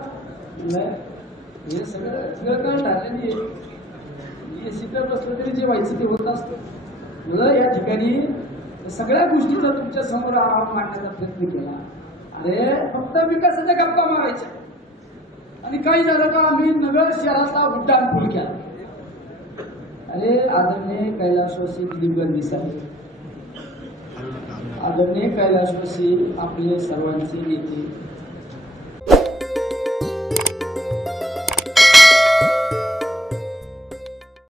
हे सगळं काय ठरलेली आहे. सीटर बसलं तरी जे व्हायचं ते होत असतं. मला या ठिकाणी सगळ्या गोष्टीचा तुमच्या समोर आवाज मांडण्याचा प्रयत्न केला. अरे फक्त विकासाच्या गप्पा मारायच्या आणि काही झालं का आम्ही नगर शहरातला उड्डाण पूल केला. अरे आदरणीय कैलासवासी दिलीप गांधी साहेब, आदरणीय कैलासवासी आपले सर्वांचे नेते,